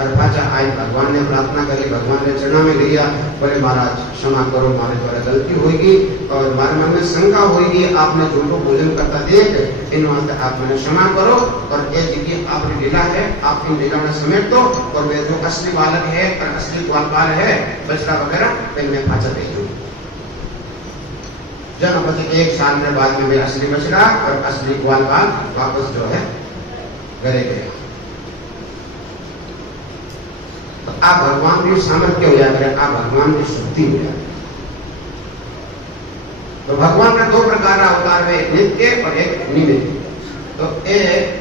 और पाचा आए भगवान ने प्रार्थना करी भगवान ने चरणों में लिया बोले महाराज क्षमा करो मारे द्वारा गलती होगी और हमारे मन में शंका होगी आपने झूठो भोजन करता देख इन वास्ते आप मैंने क्षमा करो और ये जी आपने लीला है आप इन लीला में समेट दो और वे जो असली बालक है और असली ग्वालपाल है बछड़ा वगैरह मैं पाचा दे दूं। जब पति 1 साल के बाद में असली बछड़ा और असली ग्वालपाल वापस जो है घरे गया। तो आप भगवान की सामर्थ्य हो जाए आप भगवान की शक्ति हो जाए। तो भगवान का 2 प्रकार का अवतार है एक नित्य और एक निमित्त। तो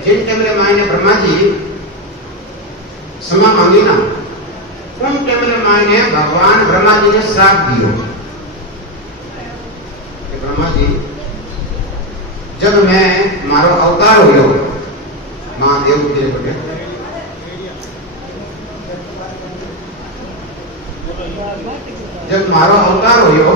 जिन टेमरे मायने ब्रह्मा जी क्षमा मांगी ना उन टेमरे मायने भगवान ब्रह्मा जी ने श्राप दियो जी जब मैं मारो अवतार हो महादेव के लिए जब मारो अवतार हो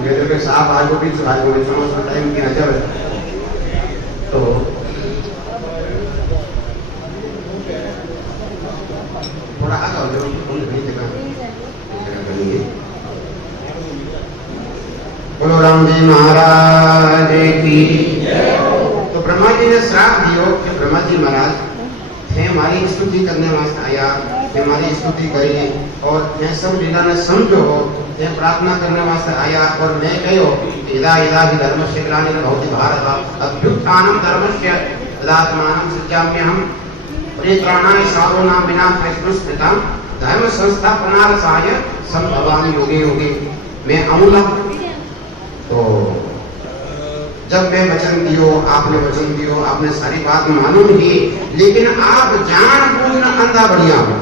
मेरे पे साहब आज भी टाइम की नजर है तो थोड़ा आगा बोलो राम जी महाराज की। तो ब्रह्मा जी ने श्राप दियो कि ब्रह्मा जी महाराज थे हमारी स्तुति करने वास्ते आया, थे हमारी स्तुति करी और मैं सब लीला ने समझो थे प्रार्थना करने वास्ते आया और मैं कहो इदा इदा ही धर्मस्य ग्लानिर्भवति भारत अभ्युत्थानं धर्मस्य तदात्मानं सृजाम्यहम् परित्राणाय साधूनां विनाशाय स्मृताम् धर्म संस्थापनार्थाय संभवामि युगे युगे। मैं आऊंगा तो जब मैं वचन दियो आपने वचन दियो आपने सारी बात मालूम ही, लेकिन आप जानबूझ अंधा बढ़िया हो,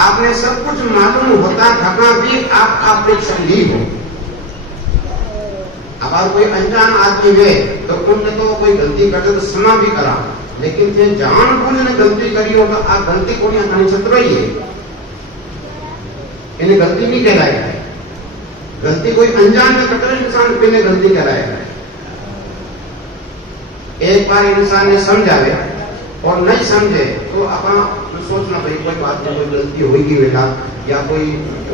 आपने सब कुछ मालूम होता थका भी आप अपेक्षा ली हो। अब कोई अनजान आदमी है तो उनने तो कोई गलती करते तो क्षमा भी करा, लेकिन थे जानबूझ ने गलती करी हो तो आप गलती को नहीं छत्र ही है, इन्हें गलती नहीं कहलाएगा। गलती कोई अनजान में कटर इंसान पहले गलती कराएगा। एक बार इंसान ने समझावे और नहीं समझे तो अपना सोचना भाई कोई बात नहीं, कोई गलती होगी बेटा या कोई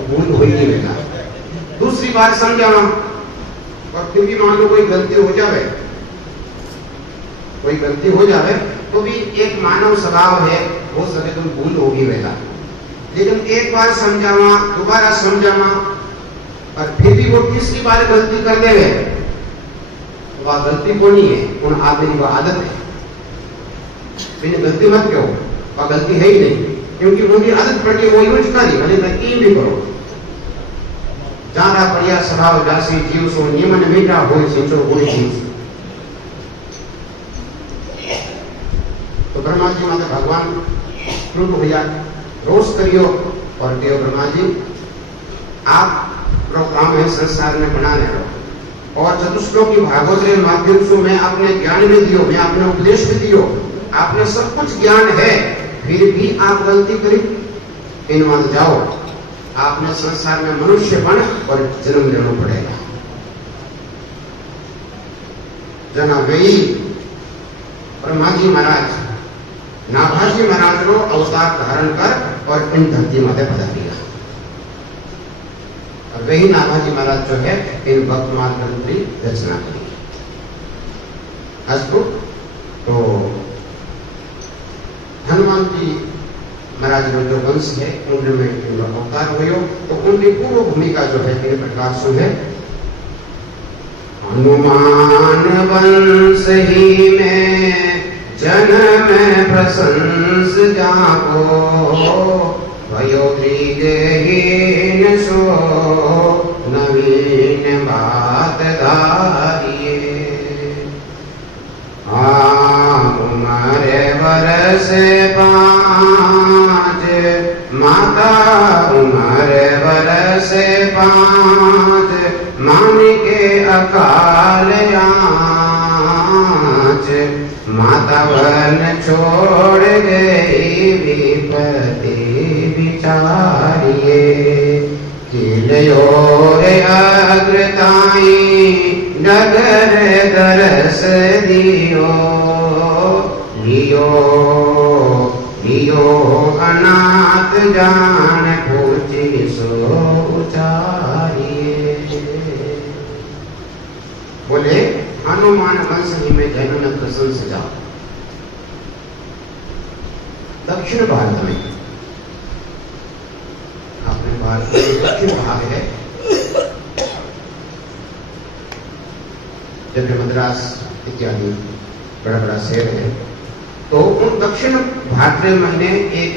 भूल होगी बेटा। दूसरी बार समझाना और फिर भी मान लो कोई गलती हो जावे, कोई गलती हो जावे तो भी एक मानव स्वभाव है, हो सके तो भूल होगी बेटा। लेकिन एक बार समझावा दोबारा समझावा और फिर भी वो तीसरी बार गलती कर देवे तो वह गलती को नहीं है, उन आदमी की आदत है। फिर गलती मत कहो, वह गलती है ही नहीं, क्योंकि उनकी आदत पड़ गई वो यूज करी भले गलती भी करो। जाना बढ़िया स्वभाव जासी जीव सो नियमन मीठा हो सिंचो कोई चीज। तो ब्रह्मा जी माता भगवान क्रुद्ध भैया रोष करियो और देव ब्रह्मा जी आप काम है संसार में बनाने रहो और चतुश्लोक की भागवत के माध्यम से मैं अपने ज्ञान भी दियो, मैं अपने उपदेश भी दियो, आपने सब कुछ ज्ञान है फिर भी आप गलती करी, इन मत जाओ, आपने संसार में मनुष्य बन और जन्म लेना पड़ेगा। जना वही ब्रह्मा जी महाराज नाभाजी महाराज को अवतार धारण कर और इन धरती माते बदल दिया। और वही नाभाजी महाराज जो है इन भक्तमाल ग्रंथ की रचना करी। अस्तु तो हनुमान जी महाराज जो जो वंश है उनमें अवतार हुए तो उनकी पूर्व भूमिका जो है इन प्रकार से है। हनुमान वंश ही में जन्म प्रशंस जाको भयो दृगहीन सो नवीन बात धारिये। उमर वर्ष 5 माता उमर वर्ष 5 मान के अकाल आँच माता वन छोड़ गई विपत्ति विचारिये। किलयोर अग्रताई नगर दरस दियो लियो लियो अनाथ जान पूछी सो उचारिये। बोले हनुमान वंश ही में जन्म प्रसन्न से जाओ। दक्षिण भारत में अपने भारत में दक्षिण भाग है, जब मद्रास इत्यादि बड़ा बड़ा शहर है, तो उन दक्षिण भारत में एक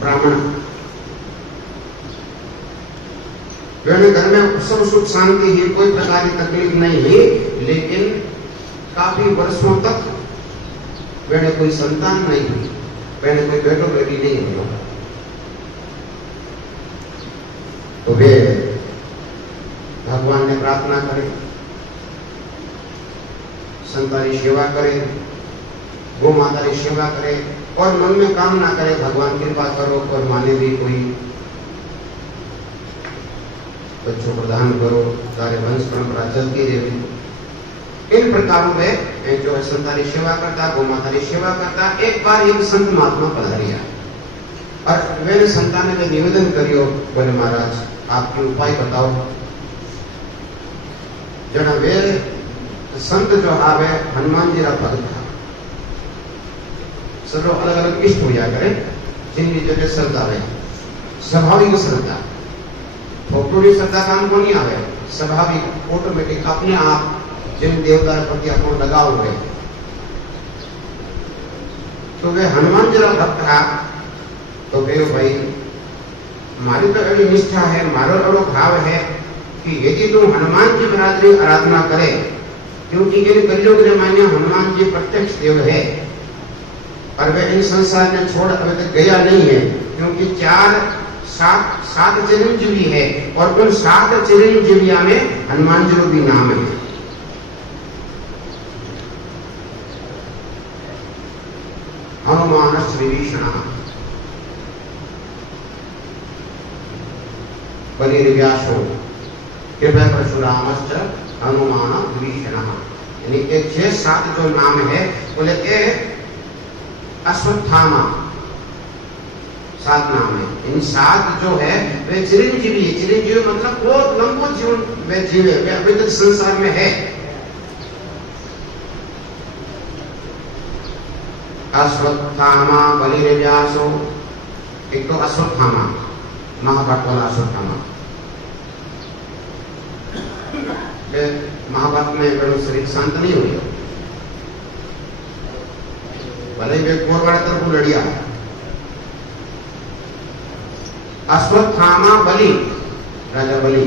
ब्राह्मण घर में सब सुख शांति ही, कोई प्रकार की तकलीफ नहीं है, लेकिन काफी वर्षों तक वेणे कोई संतान नहीं हुई, वेणे कोई बेटो बेटी नहीं हुई, तो वे भगवान ने प्रार्थना करे, संतानी सेवा करे, गौ माता की सेवा करे और मन में कामना करे भगवान कृपा करो और माने भी कोई बच्चों प्रदान करो, सारे वंश परंपरा चलती रहे। इन प्रकारों में जो है संतानी सेवा करता, गौ माता की सेवा करता। एक बार एक संत महात्मा पधारिया और वे संतान ने निवेदन करियो, बोले महाराज आपके उपाय बताओ। जना वे संत जो आवे हनुमान जी का भक्त था, सब अलग अलग इष्ट हो जाया करे, जिनकी जगह श्रद्धा है, स्वाभाविक श्रद्धा, फोटोरी श्रद्धा काम को नहीं आवे, स्वाभाविक ऑटोमेटिक अपने आप जिन देवता के प्रति अपना लगाव हुए। तो वे हनुमान जी का भक्त था, तो वे भाई मारी तो एडी निष्ठा है, मारो एडो भाव है कि यदि तू हनुमान जी महाराज की आराधना करे, क्योंकि इन कलयुग में मान्य हनुमान जी प्रत्यक्ष देव है और वे इन संसार में छोड़ अभी तक गया नहीं है, क्योंकि सात चिरंजीवी है और उन 7 चिरंजीविया में हनुमान जी का भी नाम है। हनुमान विभीषण बलिर्व्यासो कृपया परशुरामश्च हनुमान विभीषण, यानी के 6-7 जो नाम है बोले के अश्वत्थामा 7 नाम है। इन 7 जो है वे चिरंजीवी, चिरंजीवी मतलब बहुत लंबो जीवन वे जीवे, वे अभी तक संसार में है। अश्वत्थामा बलिर्व्यासो, एक तो अश्वत्थामा महाभारत वाला अश्वत्थामा, महाभारत में बड़ो शरीर शांत नहीं हुई, भले वे कोरवाड़ा तरफ लड़िया। अश्वत्थामा बलि, राजा बलि,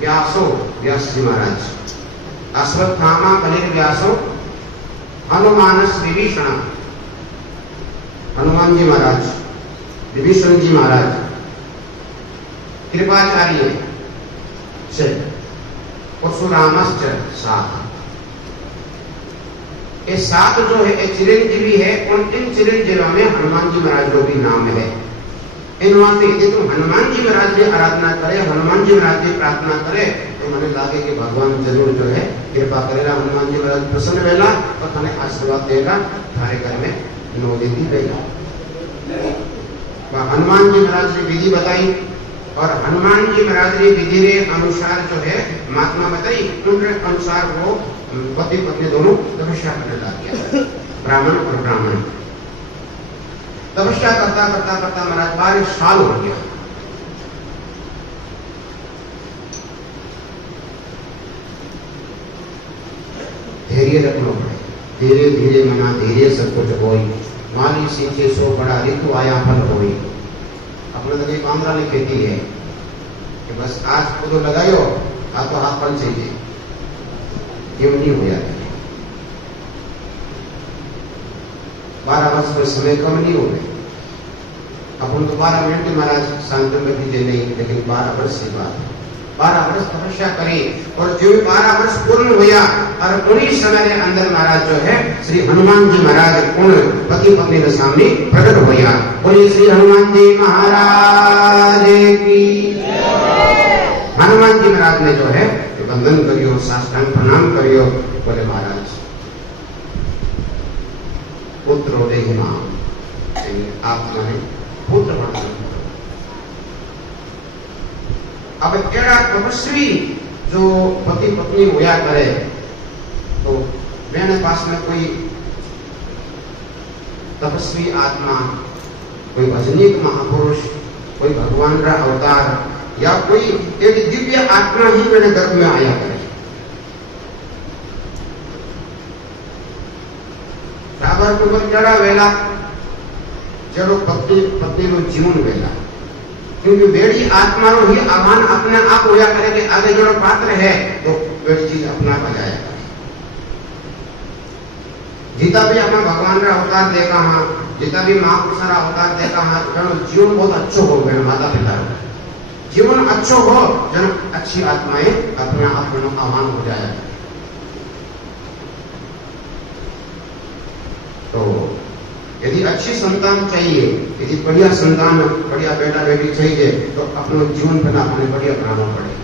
व्यासो व्यास जी महाराज, अश्वत्थामा बलिर्व्यासो हनुमानस विभीषण, हनुमान जी महाराज, विभीषण जी महाराज, कृपाचार्य परशुरामश्च 7। ये 7 जो है एक चिरंजीवी है, और इन चिरंजीवियों में हनुमान जी महाराज को भी नाम है। इन वास्ते यदि तुम हनुमान जी महाराज की आराधना करे, हनुमान जी महाराज की प्रार्थना करे, तो मुझे लगे कि भगवान जरूर जो है कृपा करेगा, हनुमान जी महाराज प्रसन्न रहेगा और तुम्हें आशीर्वाद देगा, तुम्हारे घर में नौदिति रहेगा। हनुमान जी महाराज की विधि बताई और हनुमान जी महाराज की विधि के अनुसार जो है महात्मा बताई, उनके अनुसार वो पति पत्नी दोनों तपस्या करने लग गया, ब्राह्मण और ब्राह्मण तपस्या करता करता करता महाराज 12 साल हो गया। धैर्य रखना पड़े, धीरे धीरे मना धीरे सब कुछ होई, माली सींचे सो बड़ा ऋतु आया फल होई। अपने तो बांद्रा ने खेती है कि बस आज को तो लगायो, हाथों हाथ फल चाहिए, ये नहीं हो जाता। 12 वर्ष में समय कम नहीं हो गए, अपन तो 12 मिनट महाराज शांति में दीजिए नहीं, लेकिन 12 वर्ष की बात, 12 वर्ष तपस्या करी और जो 12 वर्ष पूर्ण हुआ और उन्हीं समय के अंदर महाराज जो है श्री हनुमान जी महाराज उन पति पत्नी के सामने प्रकट हुआ। बोलिए श्री हनुमान जी महाराज की। हनुमान जी महाराज ने जो है वंदन करियो, साष्टांग प्रणाम करियो, बोले महाराज पुत्र देहि मां, आप माने पुत्र वर्धन। अब एड़ा तपस्वी जो पति पत्नी होया करे, तो मेरे पास में कोई तपस्वी आत्मा, कोई भजनीक महापुरुष, कोई भगवान का अवतार या कोई एक दिव्य आत्मा ही मेरे गर्भ में आया करे। राबर के ऊपर जड़ा वेला जड़ो पत्नी नो जीवन वेला, क्योंकि बेड़ी आत्मा नो ही आह्वान अपने आप होया करे कि आगे जो पात्र है तो बेड़ी चीज अपना बजाया करे। जितना भी अपना भगवान रा अवतार देखा हाँ, जितना भी महापुरुष रा अवतार देखा हाँ, तो जीवन बहुत अच्छो हो गए माता पिता। जीवन अच्छो हो जन अच्छी आत्माएं अपना अपना आह्वान हो जाए। तो यदि अच्छी संतान चाहिए, यदि बढ़िया संतान, बढ़िया बेटा बेटी चाहिए, तो अपना जीवन बना अपने बढ़िया बनाना पड़े।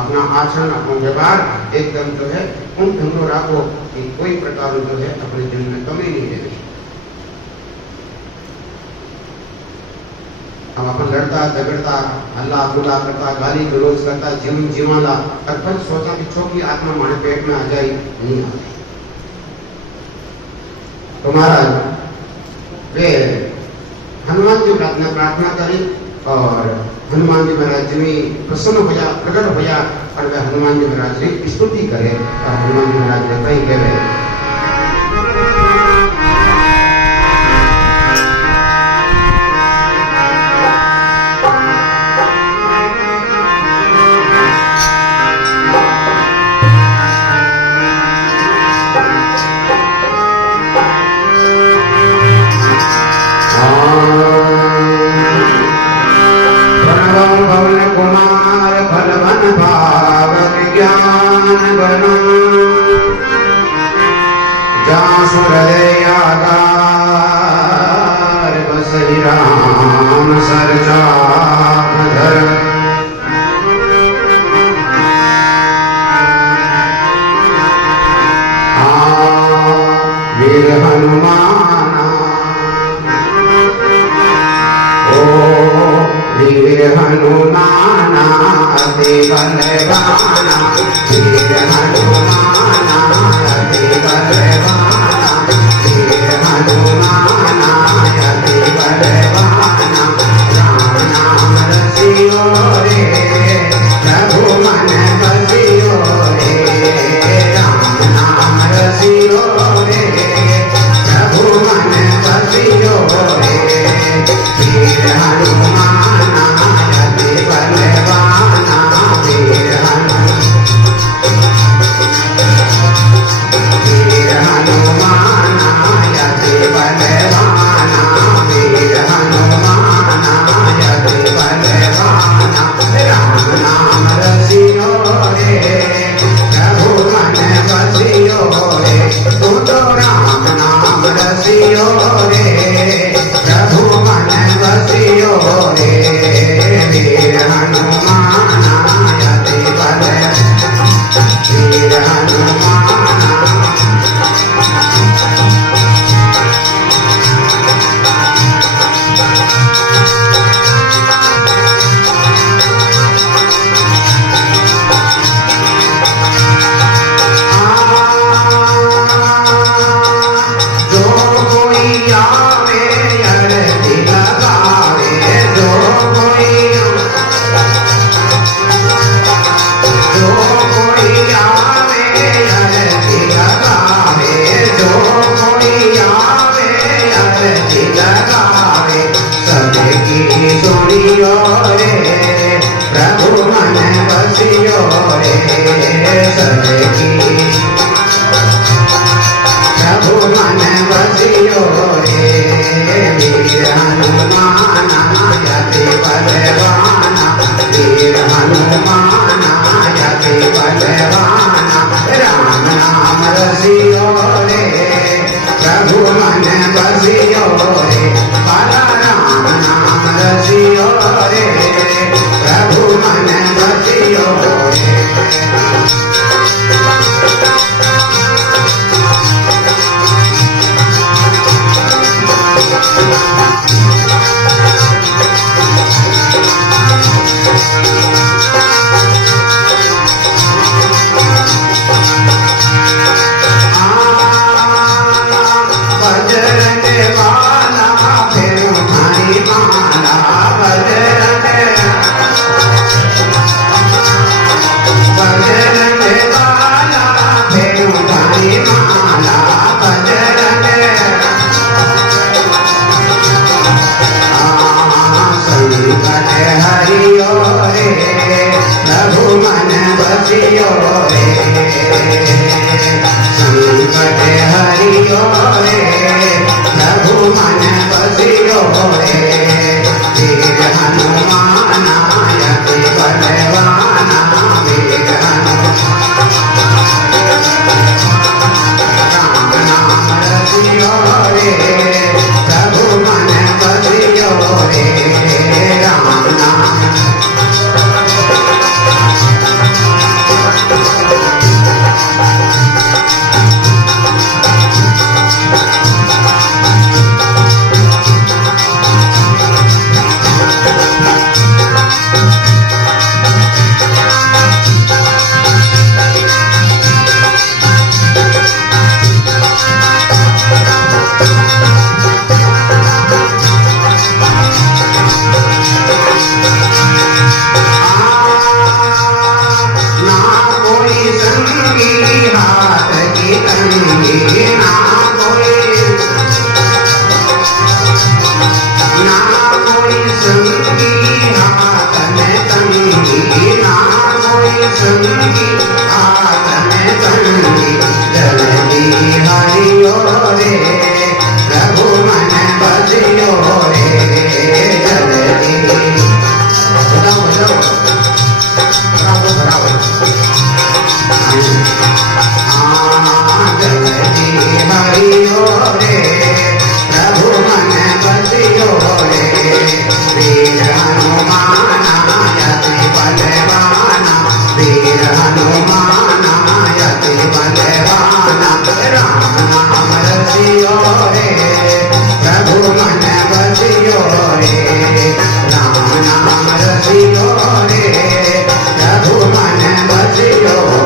अपना आचरण, अपना व्यवहार एकदम जो है उन ढंगों रखो कि कोई प्रकार जो है अपने जीवन में कमी नहीं रहे। हम अपन लड़ता झगड़ता हल्ला गुला करता गाली गलौज करता जीवन जीवाला और फिर सोचा कि छोटी आत्मा हमारे पेट में आ जाए, नहीं आती। तो महाराज वे हनुमान जी प्रार्थना करी और हनुमान जी महाराज जी प्रसन्न होया, प्रकट होया और वे हनुमान जी महाराज जी स्तुति करे और हनुमान जी महाराज ने कही कहे हनुमान संगी हाथ की तंगी ना कोई संगी हाथ में तंगी ना कोई संगी हाथ में तंगी जल्दी हरियो रे प्रभु मन बजियो रे जल्दी जल्दी हरियो रे प्रभु मन बजियो रे वीर हनुमान यति बलवाना वीर हनुमान यति बलवाना राम नाम रसियो रे प्रभु मन बजियो रे राम नाम रसियो रे प्रभु मन बजियो रे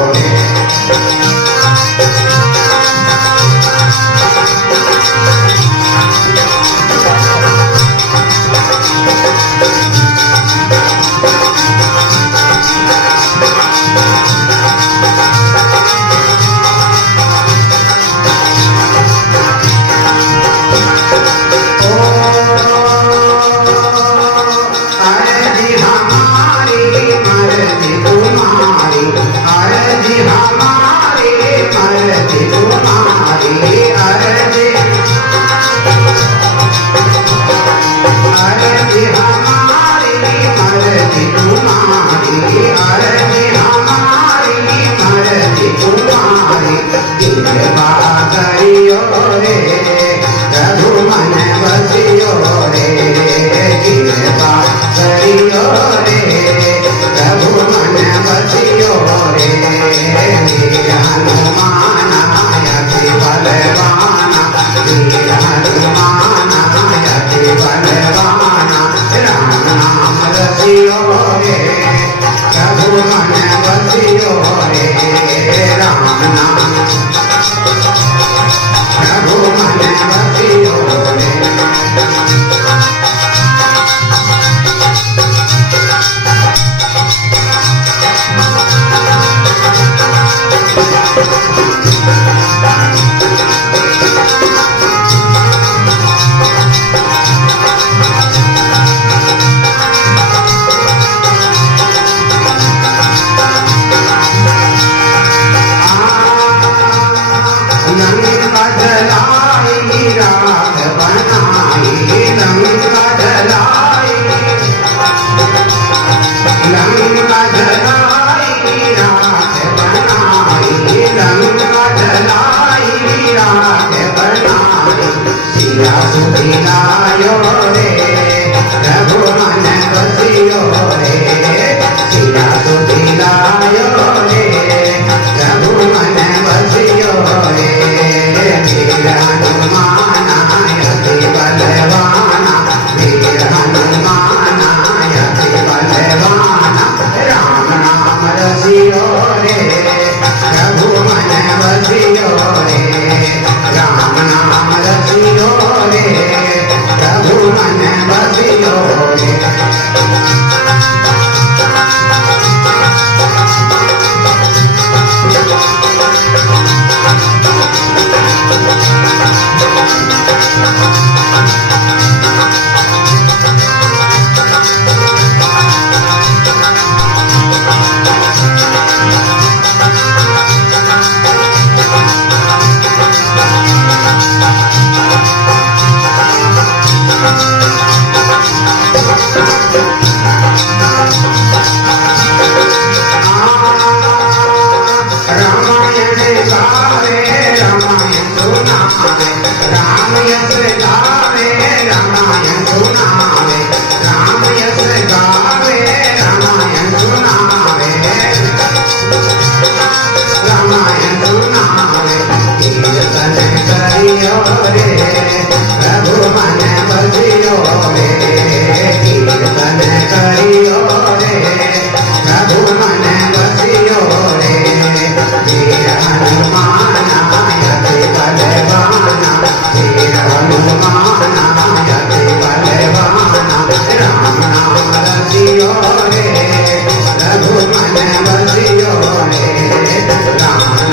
राम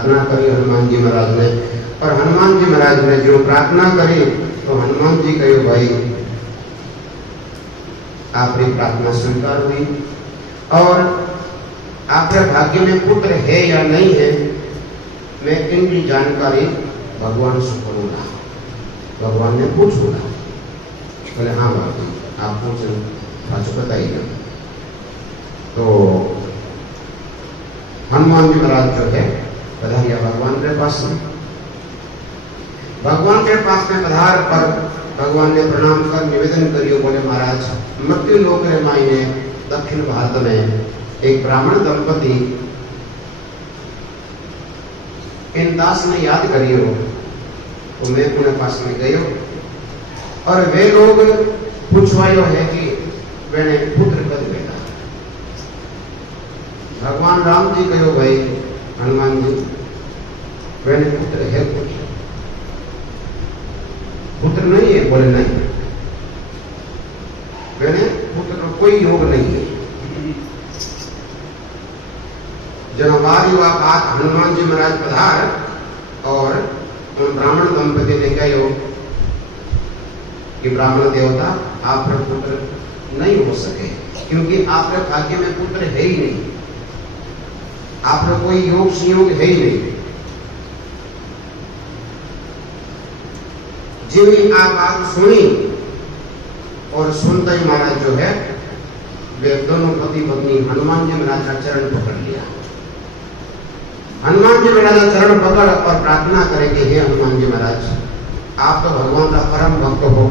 प्रार्थना करी हनुमान जी महाराज ने, और हनुमान जी महाराज ने जो प्रार्थना करी तो हनुमान जी कहो भाई आपकी प्रार्थना स्वीकार हुई, और आपके भाग्य में पुत्र है या नहीं है मैं इनकी जानकारी भगवान से करूंगा। भगवान ने पूछूंगा, बोले हाँ बाबू आप पूछ आज बताइए। तो हनुमान जी महाराज जो है पधारिया भगवान के पास में, भगवान के पास में पधार पर भगवान ने प्रणाम कर निवेदन करियो, बोले महाराज मृत्यु लोक रे मायने दक्षिण भारत में एक ब्राह्मण दंपति इन दास ने याद करियो, तो मैं उन्हें पास में गयो और वे लोग पूछवायो है कि मैंने पुत्र कद बेटा। भगवान राम जी कहो भाई हनुमान जी मैंने पुत्र है, पुत्र नहीं है, बोले नहीं मैंने पुत्र का कोई योग नहीं है। जनवार युवा बात हनुमान जी महाराज पधार और उन ब्राह्मण दंपति ने कहो कि ब्राह्मण देवता आपका पुत्र नहीं हो सके, क्योंकि आपके भाग्य में पुत्र है ही नहीं, आपका कोई योग संयोग है ही नहीं। जिन्हें आप बात सुनी और सुनते ही महाराज जो है वे दोनों पति पत्नी हनुमान जी महाराज का चरण पकड़ लिया। हनुमान जी महाराज का चरण पकड़ और प्रार्थना करेंगे, हे हनुमान जी महाराज आप तो भगवान का परम भक्त हो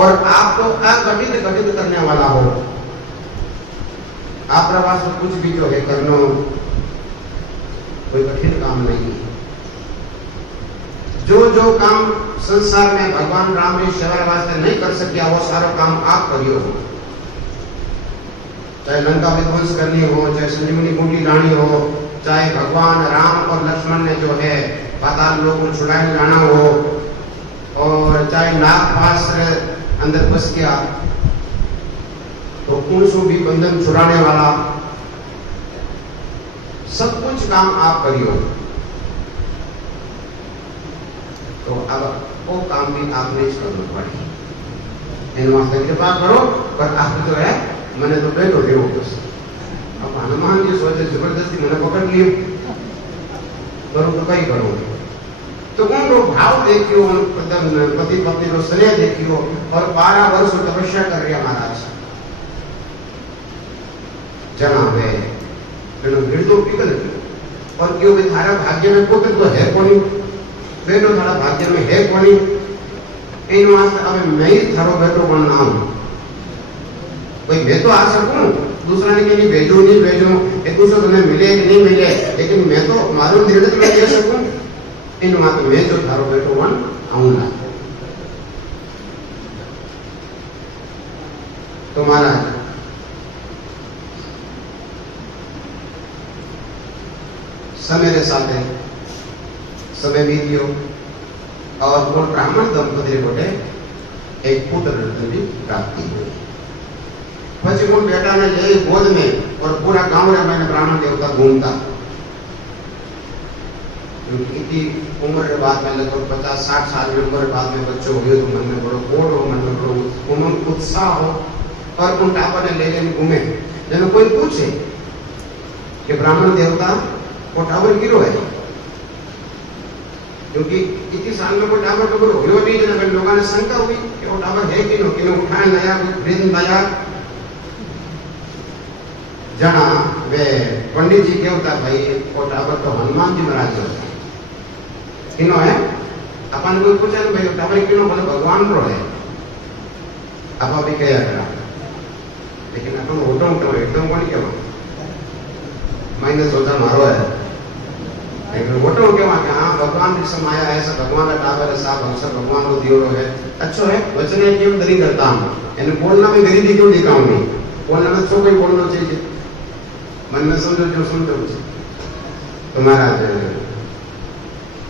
और आप तो अघटित घटित करने वाला हो, आप पास तो कुछ भी जो है करना कोई कठिन काम नहीं है। जो जो काम संसार में भगवान राम ने सेवा वास्ते नहीं कर सकिया वो सारा काम आप करियो, चाहे लंका विध्वंस करनी हो, चाहे संजीवनी बूटी लानी हो, चाहे भगवान राम और लक्ष्मण ने जो है पाताल लोक को छुड़ाने जाना हो, और चाहे नागपाश अंदर फंस गया तो उनसे भी बंधन छुड़ाने वाला, सब कुछ काम आप करियो। तो अब वो काम भी आपने करना पड़े, इन वास्ते कृपा करो, पर आप तो है मैंने तो बैठो देव बस। अब हनुमान जी सोचे जबरदस्ती मैंने पकड़ लियो, करो तो कहीं करो। तो उन लोग भाव देखियो, पति पत्नी को स्नेह देखियो, और 12 वर्ष तपस्या कर रहा महाराज जनावे मृत्यु पिघल गई, और क्यों भी थारा भाग्य में पुत्र तो है कोनी, बेटो थारा भाग्य में है कोनी, इन वास्ते अब मैं ही थारो बेटो बन नाम कोई मैं तो आ सकूं, दूसरा ने कहीं भेजो नहीं भेजो, एक दूसरे तुम्हें मिले कि नहीं मिले, लेकिन मैं तो मालूम निर्णय तो मैं दे सकूं, इन वास्ते मैं जो थारो बेटो बन आऊंगा। तो महाराज समय के साथ समय बीतियो और वो ब्राह्मण दंपति बोले एक पुत्र की प्राप्ति हुई। પછી वो बेटा ने ले गोद में और पूरा गांव में मैंने ब्राह्मण देवता घूमता, क्योंकि उम्र के बाद में लगभग 50-60 साल की उम्र के बाद में बच्चों हुए तो मन में बड़ो कोड हो, मन में बड़ो उमंग उत्साह हो, और उन टापर ने ले घूमे। जब कोई पूछे कि ब्राह्मण देवता वो टावर गिरो है, क्योंकि इतनी साल में कोई टावर तो हो नहीं, जब लोगों ने शंका हुई कि वो टावर है कि नो उठाए नया वृंद नया जना वे पंडित जी कहता भाई वो टावर तो हनुमान जी महाराज जो है किनो है। अपन कोई पूछा भाई टावर किनो, बोले भगवान रो है, आप भी कह करा, लेकिन अपन होटो तो एकदम कौन क्या मैंने सोचा मारो है, लेकिन होटो क्या वहां हाँ भगवान की समाया है, सब भगवान का टावर है, साहब अवसर भगवान को दियो है, अच्छा है वचन है क्यों दरी करता हूँ, यानी बोलना में गरीबी क्यों दिखाऊंगी, बोलना में सो कोई बोलना चाहिए, मन में समझो जो समझो। तो महाराज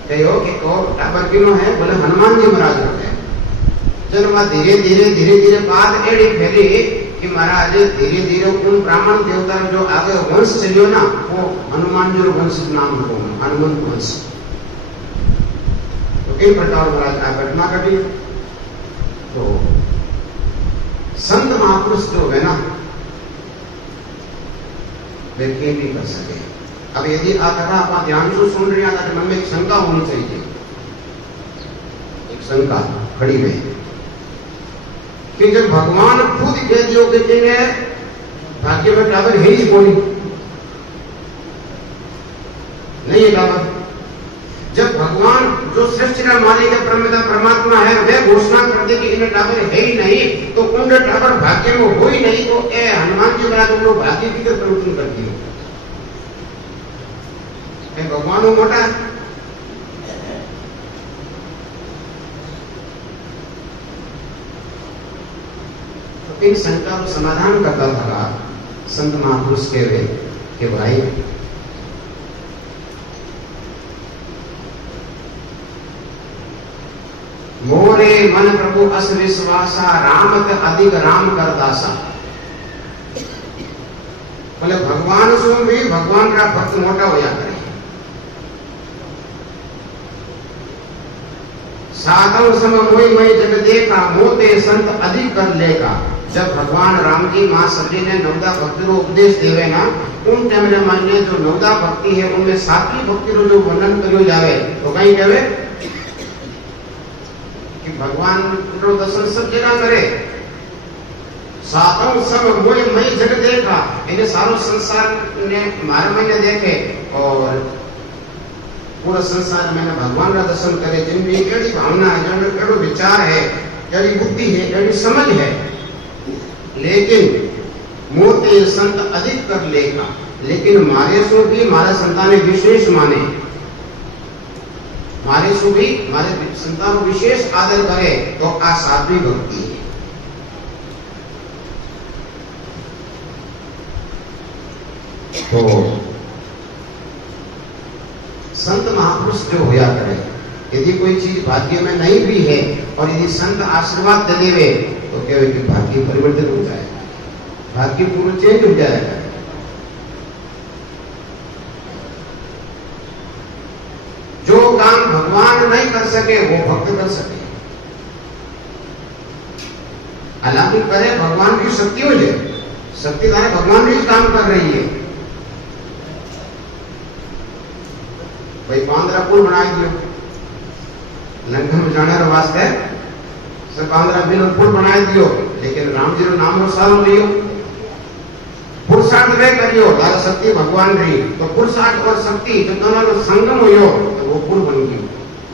कहो कि टाबर किनो है, बोले हनुमान जी महाराज है। जन्म धीरे धीरे बात एड़ी फैली कि महाराज धीरे धीरे उन ब्राह्मण देवता जो आगे वंश चलियो ना, वो हनुमान जी वंश नाम को हनुमंत वंश। तो इन प्रकार महाराज आ घटना घटी। तो संत महापुरुष जो है ना, वे नहीं कर सके। अब यदि आ कथा आप ध्यान से सुन रहे हैं तो मन में एक शंका होनी चाहिए, एक शंका खड़ी रहे कि जब भगवान खुद कह दियो कि तेने भाग्य में टावर है ही कोई नहीं है टावर, जब भगवान जो सृष्टि का मालिक है परमात्मा है वह घोषणा कर दे कि इन्हें टावर है ही नहीं, तो उनके टावर भाग्य में हो ही नहीं, तो ए हनुमान जी बना तुम लोग भाग्य की प्रवचन कर दिए। भगवान वो मोटा है, तो इन शंका को समाधान करता था संत महापुरुष के वे कि भाई मोरे मन प्रभु अस विश्वासा, रामत अधिक राम कर दासा। बोले भगवान सो भी भगवान का भक्त मोटा हो जाता है। साधव सम मोई मई जग देखा, मोते संत अधिक कर लेगा। जब भगवान राम जी मां सती ने नवदा भक्ति को उपदेश देवे ना, उन टाइम रे माने जो नवदा भक्ति है उनमें सातवीं भक्ति रो जो वर्णन करियो जावे तो कहीं कहवे कि भगवान रो दर्शन सब जगह करे। साधव सम मोई मई जग देखा, इन्हें सारो संसार ने मारे मैंने देखे और पूरा संसार में भगवान का दर्शन करे, जिनकी केड़ी भावना है, जिनमें केड़ो विचार है, केड़ी बुद्धि है, केड़ी समझ है, लेकिन मोते संत अधिक कर लेगा। लेकिन मारे सो भी मारे संतान विशेष माने, मारे सो भी मारे संतान विशेष आदर करे तो आ साध्वी भक्ति है। तो संत महापुरुष जो होया करे, यदि कोई चीज भाग्य में नहीं भी है और यदि संत आशीर्वाद दे देवे तो क्या कि भाग्य परिवर्तित हो जाएगा, भाग्य पूर्ण चेंज हो जाएगा। जो काम भगवान नहीं कर सके वो भक्त कर सके, हालांकि करे भगवान की शक्ति हो जाए, शक्ति द्वारा भगवान भी काम कर रही है। भाई बांद्रा पुल बना दियो, लंका में जाने वास्ते सब बांद्रा बिल पुल बना दियो, लेकिन राम जी रो नाम रो सारो लियो, पुरुषार्थ वे करियो, तारा शक्ति भगवान रही, तो पुरुषार्थ और शक्ति जो दोनों रो संगम होयो तो वो पुल बन गयो।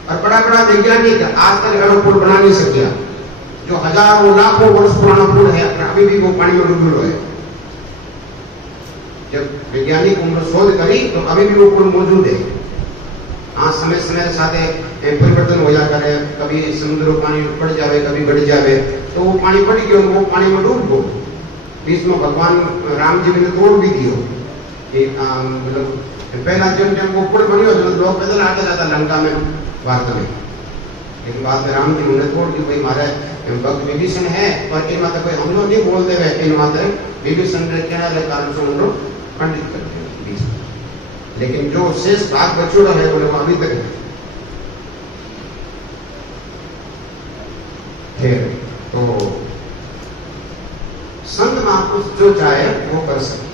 और बड़ा बड़ा वैज्ञानिक आज तक एड़ो पुल बना नहीं सकिया, जो हजारों लाखों वर्ष पुराना पुल है अभी भी वो पानी में डूबेलो है। जब वैज्ञानिक उम्र शोध करी तो अभी भी वो पुल मौजूद है। हाँ, समय समय के साथ परिवर्तन हो जाता है, कभी समुद्र पानी बढ़ जावे, कभी बढ़ जावे, तो वो पानी बढ़ गयो, वो पानी में डूब गयो। बीच में भगवान राम जी ने तोड़ भी दियो कि मतलब पहला जब जब वो पुल बनियो तो लोग पैदल आते जाता लंका में वार्ता में, लेकिन बाद में राम जी ने तोड़ दी। भाई हमारे भक्त विभीषण है और इन माता कोई हम लोग नहीं बोल देवे, इन माता विभीषण के कारण से हम लोग पंडित करते हैं बीच में, लेकिन जो शेष भाग बचोड़ा है बोले वो अभी तक है। फिर तो संत महापुरुष जो चाहे वो कर सकते।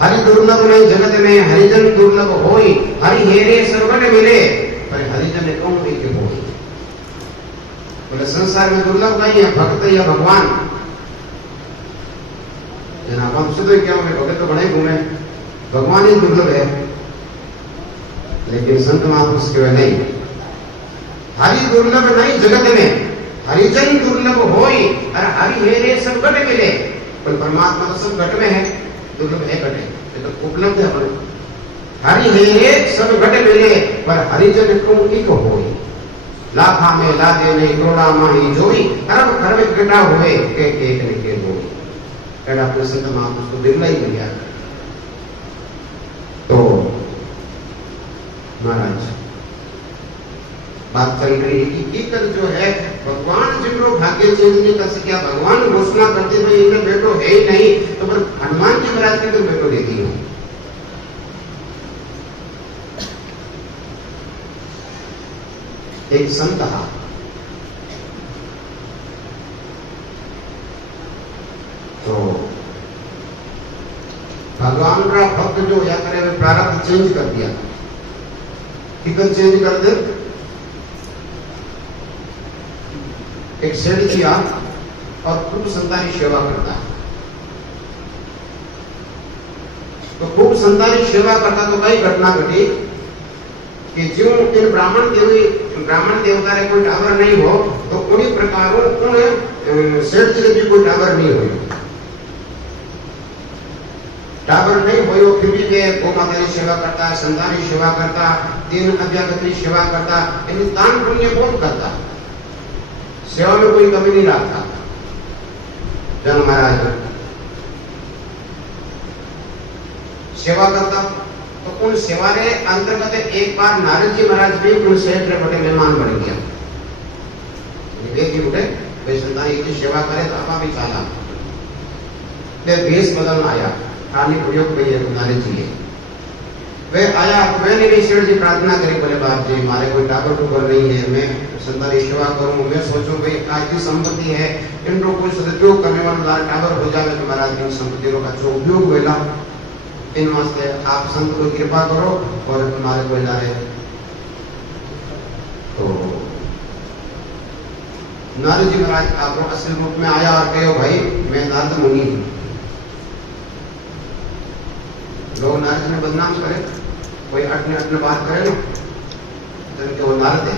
हरि दुर्लभ नहीं जगत में, हरिजन दुर्लभ होई, हरि हेरे सर्वण मिले, पर हरिजन कौन नहीं के होई। बोले संसार में दुर्लभ नहीं है भक्त या भगवान। जनाब हम सुधो क्या हमें भगत तो बड़े घूमे, भगवान ही दुर्लभ है, लेकिन संत महापुरुष के नहीं। हरि दुर्लभ नहीं जगत में, हरिजन दुर्लभ होई, और हरि हेरे सब घट मिले। पर परमात्मा तो सब घट में है, दुर्लभ है घटे, ये तो उपलब्ध है पर हरि हेरे सब घट मिले, पर हरिजन क्यों एक होई। लाखा में लादे नहीं करोड़ा माही जोई, अरब खरब इकट्ठा हुए के एक निके होई। एड़ा अपने संत महापुरुष को बिरला ही मिला। तो महाराज बात चल रही है कि कीकर जो है भगवान जिनको भाग्य चेंज नहीं कर सके, भगवान घोषणा करते भाई इनका बेटो है ही नहीं, तो पर हनुमान जी महाराज के तो बेटो दे दिए। एक संत कहा तो भगवान का भक्त जो या करे वे प्रारब्ध चेंज कर दिया, टिकट चेंज कर दे। एक सेठ जी और खूब संतानी सेवा करता है, तो खूब संतानी सेवा करता तो कई घटना घटी कि जो इन ब्राह्मण देवता रे कोई टावर नहीं हो तो उन्हीं प्रकारों उन सेठ जी भी कोई टावर नहीं हो, टावर नहीं हो फिर भी वे गौ माता की सेवा करता, संतानी सेवा करता, दीन अभ्यागत की सेवा करता, यानी दान पुण्य बहुत करता, सेवा में कोई कमी नहीं रखता। जन महाराज सेवा करता तो उन सेवा के अंतर्गत एक बार नारद जी महाराज भी उन सेठ रे बटे मेहमान बन गया। जी उठे वे संतानी की सेवा करे तो आपा भी चाला वे भेष बदलना आया, खाली प्रयोग भी नारद जी वे आया, मैंने भी सेठ जी प्रार्थना करी, बोले बाप जी हमारे कोई टावर टूबर नहीं है, मैं संतानी सेवा करूं, मैं सोचूं भाई आज की संपत्ति है इनको कोई सदुपयोग करने वाला टावर हो जाए तो महाराज की संपत्ति का अच्छा उपयोग हुएगा, इन वास्ते आप संत को कृपा करो और हमारे को लाए। तो नारद जी महाराज आपको असली रूप में आया और कहो भाई मैं नारद मुनि हूं। लोग नारद ने बदनाम करे, कोई अटने बात करे ना तो वो नारद है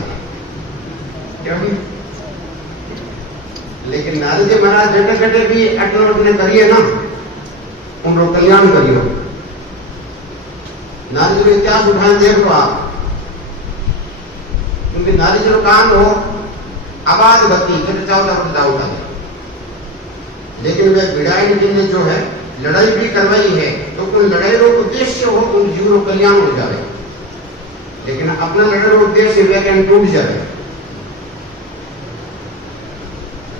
क्यों नहीं? लेकिन नारद जी महाराज जटे जटे भी अटने करिए ना उनको कल्याण करियो। नारद जी इतिहास उठाए देख लो आप, क्योंकि नारद जी कान हो आबाद गति जाओ, लेकिन वे भिड़ाई जिनने जो है लड़ाई भी करवाई है तो उन लड़ाई का उद्देश्य हो उन जीवों का कल्याण हो जाए, लेकिन अपना लड़ाई का उद्देश्य व्याख्यान टूट जाए।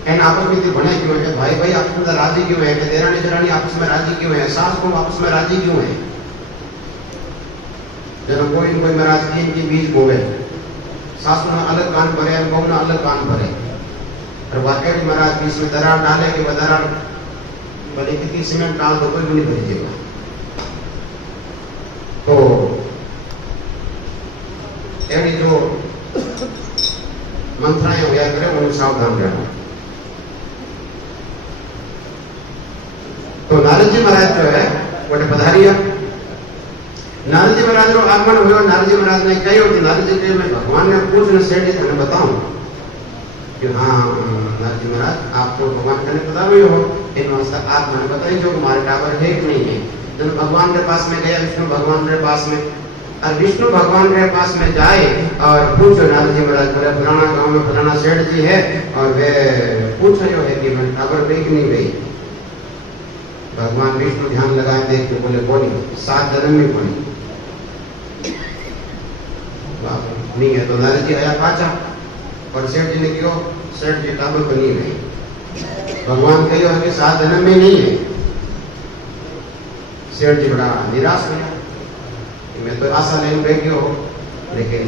एन आपस में बने क्यों है भाई भाई आपस में राजी क्यों है, देरानी जरानी आपस में राजी क्यों है, सास को आपस में राजी क्यों है? जब कोई महाराज के बीच बोले सास ने अलग कान भरे बहू ने अलग कान भरे और वाकई महाराज बीच में दरार डाले कि वह दरार भले कितनी सीमेंट डाल दो कोई भी नहीं भेजेगा। तो ऐसी जो मंत्राएं होया करे उन्हें सावधान रहना। तो नारद जी महाराज जो है वो पधारिया, नारद जी महाराज को आगमन हुआ, नारद जी महाराज ने कही कि नारद जी के मैं भगवान ने पूछ सेठ जी मैंने बताऊं कि हाँ नारद जी महाराज आप तो भगवान का पता भी हो, इन वास्ते आप मैंने बताइए जो हमारे टावर है कि नहीं है। तो भगवान के पास में गया, विष्णु भगवान के पास में, और विष्णु भगवान के पास में जाए और पूछो नारद जी महाराज बोले फलाना गांव में फलाना सेठ जी है और वे पूछ रहे है कि मैं टावर गई कि नहीं गई। भगवान विष्णु ध्यान लगाए देख के बोले बोली 7 जन्म में बोली नहीं है। तो नारद जी आया पाचा और सेठ जी ने क्यों, सेठ जी टावर को नहीं गई। भगवान कहो कि 7 जन्म में नहीं है। सेठ जी बड़ा निराश हो, मैं तो आशा नहीं रह गयो, लेकिन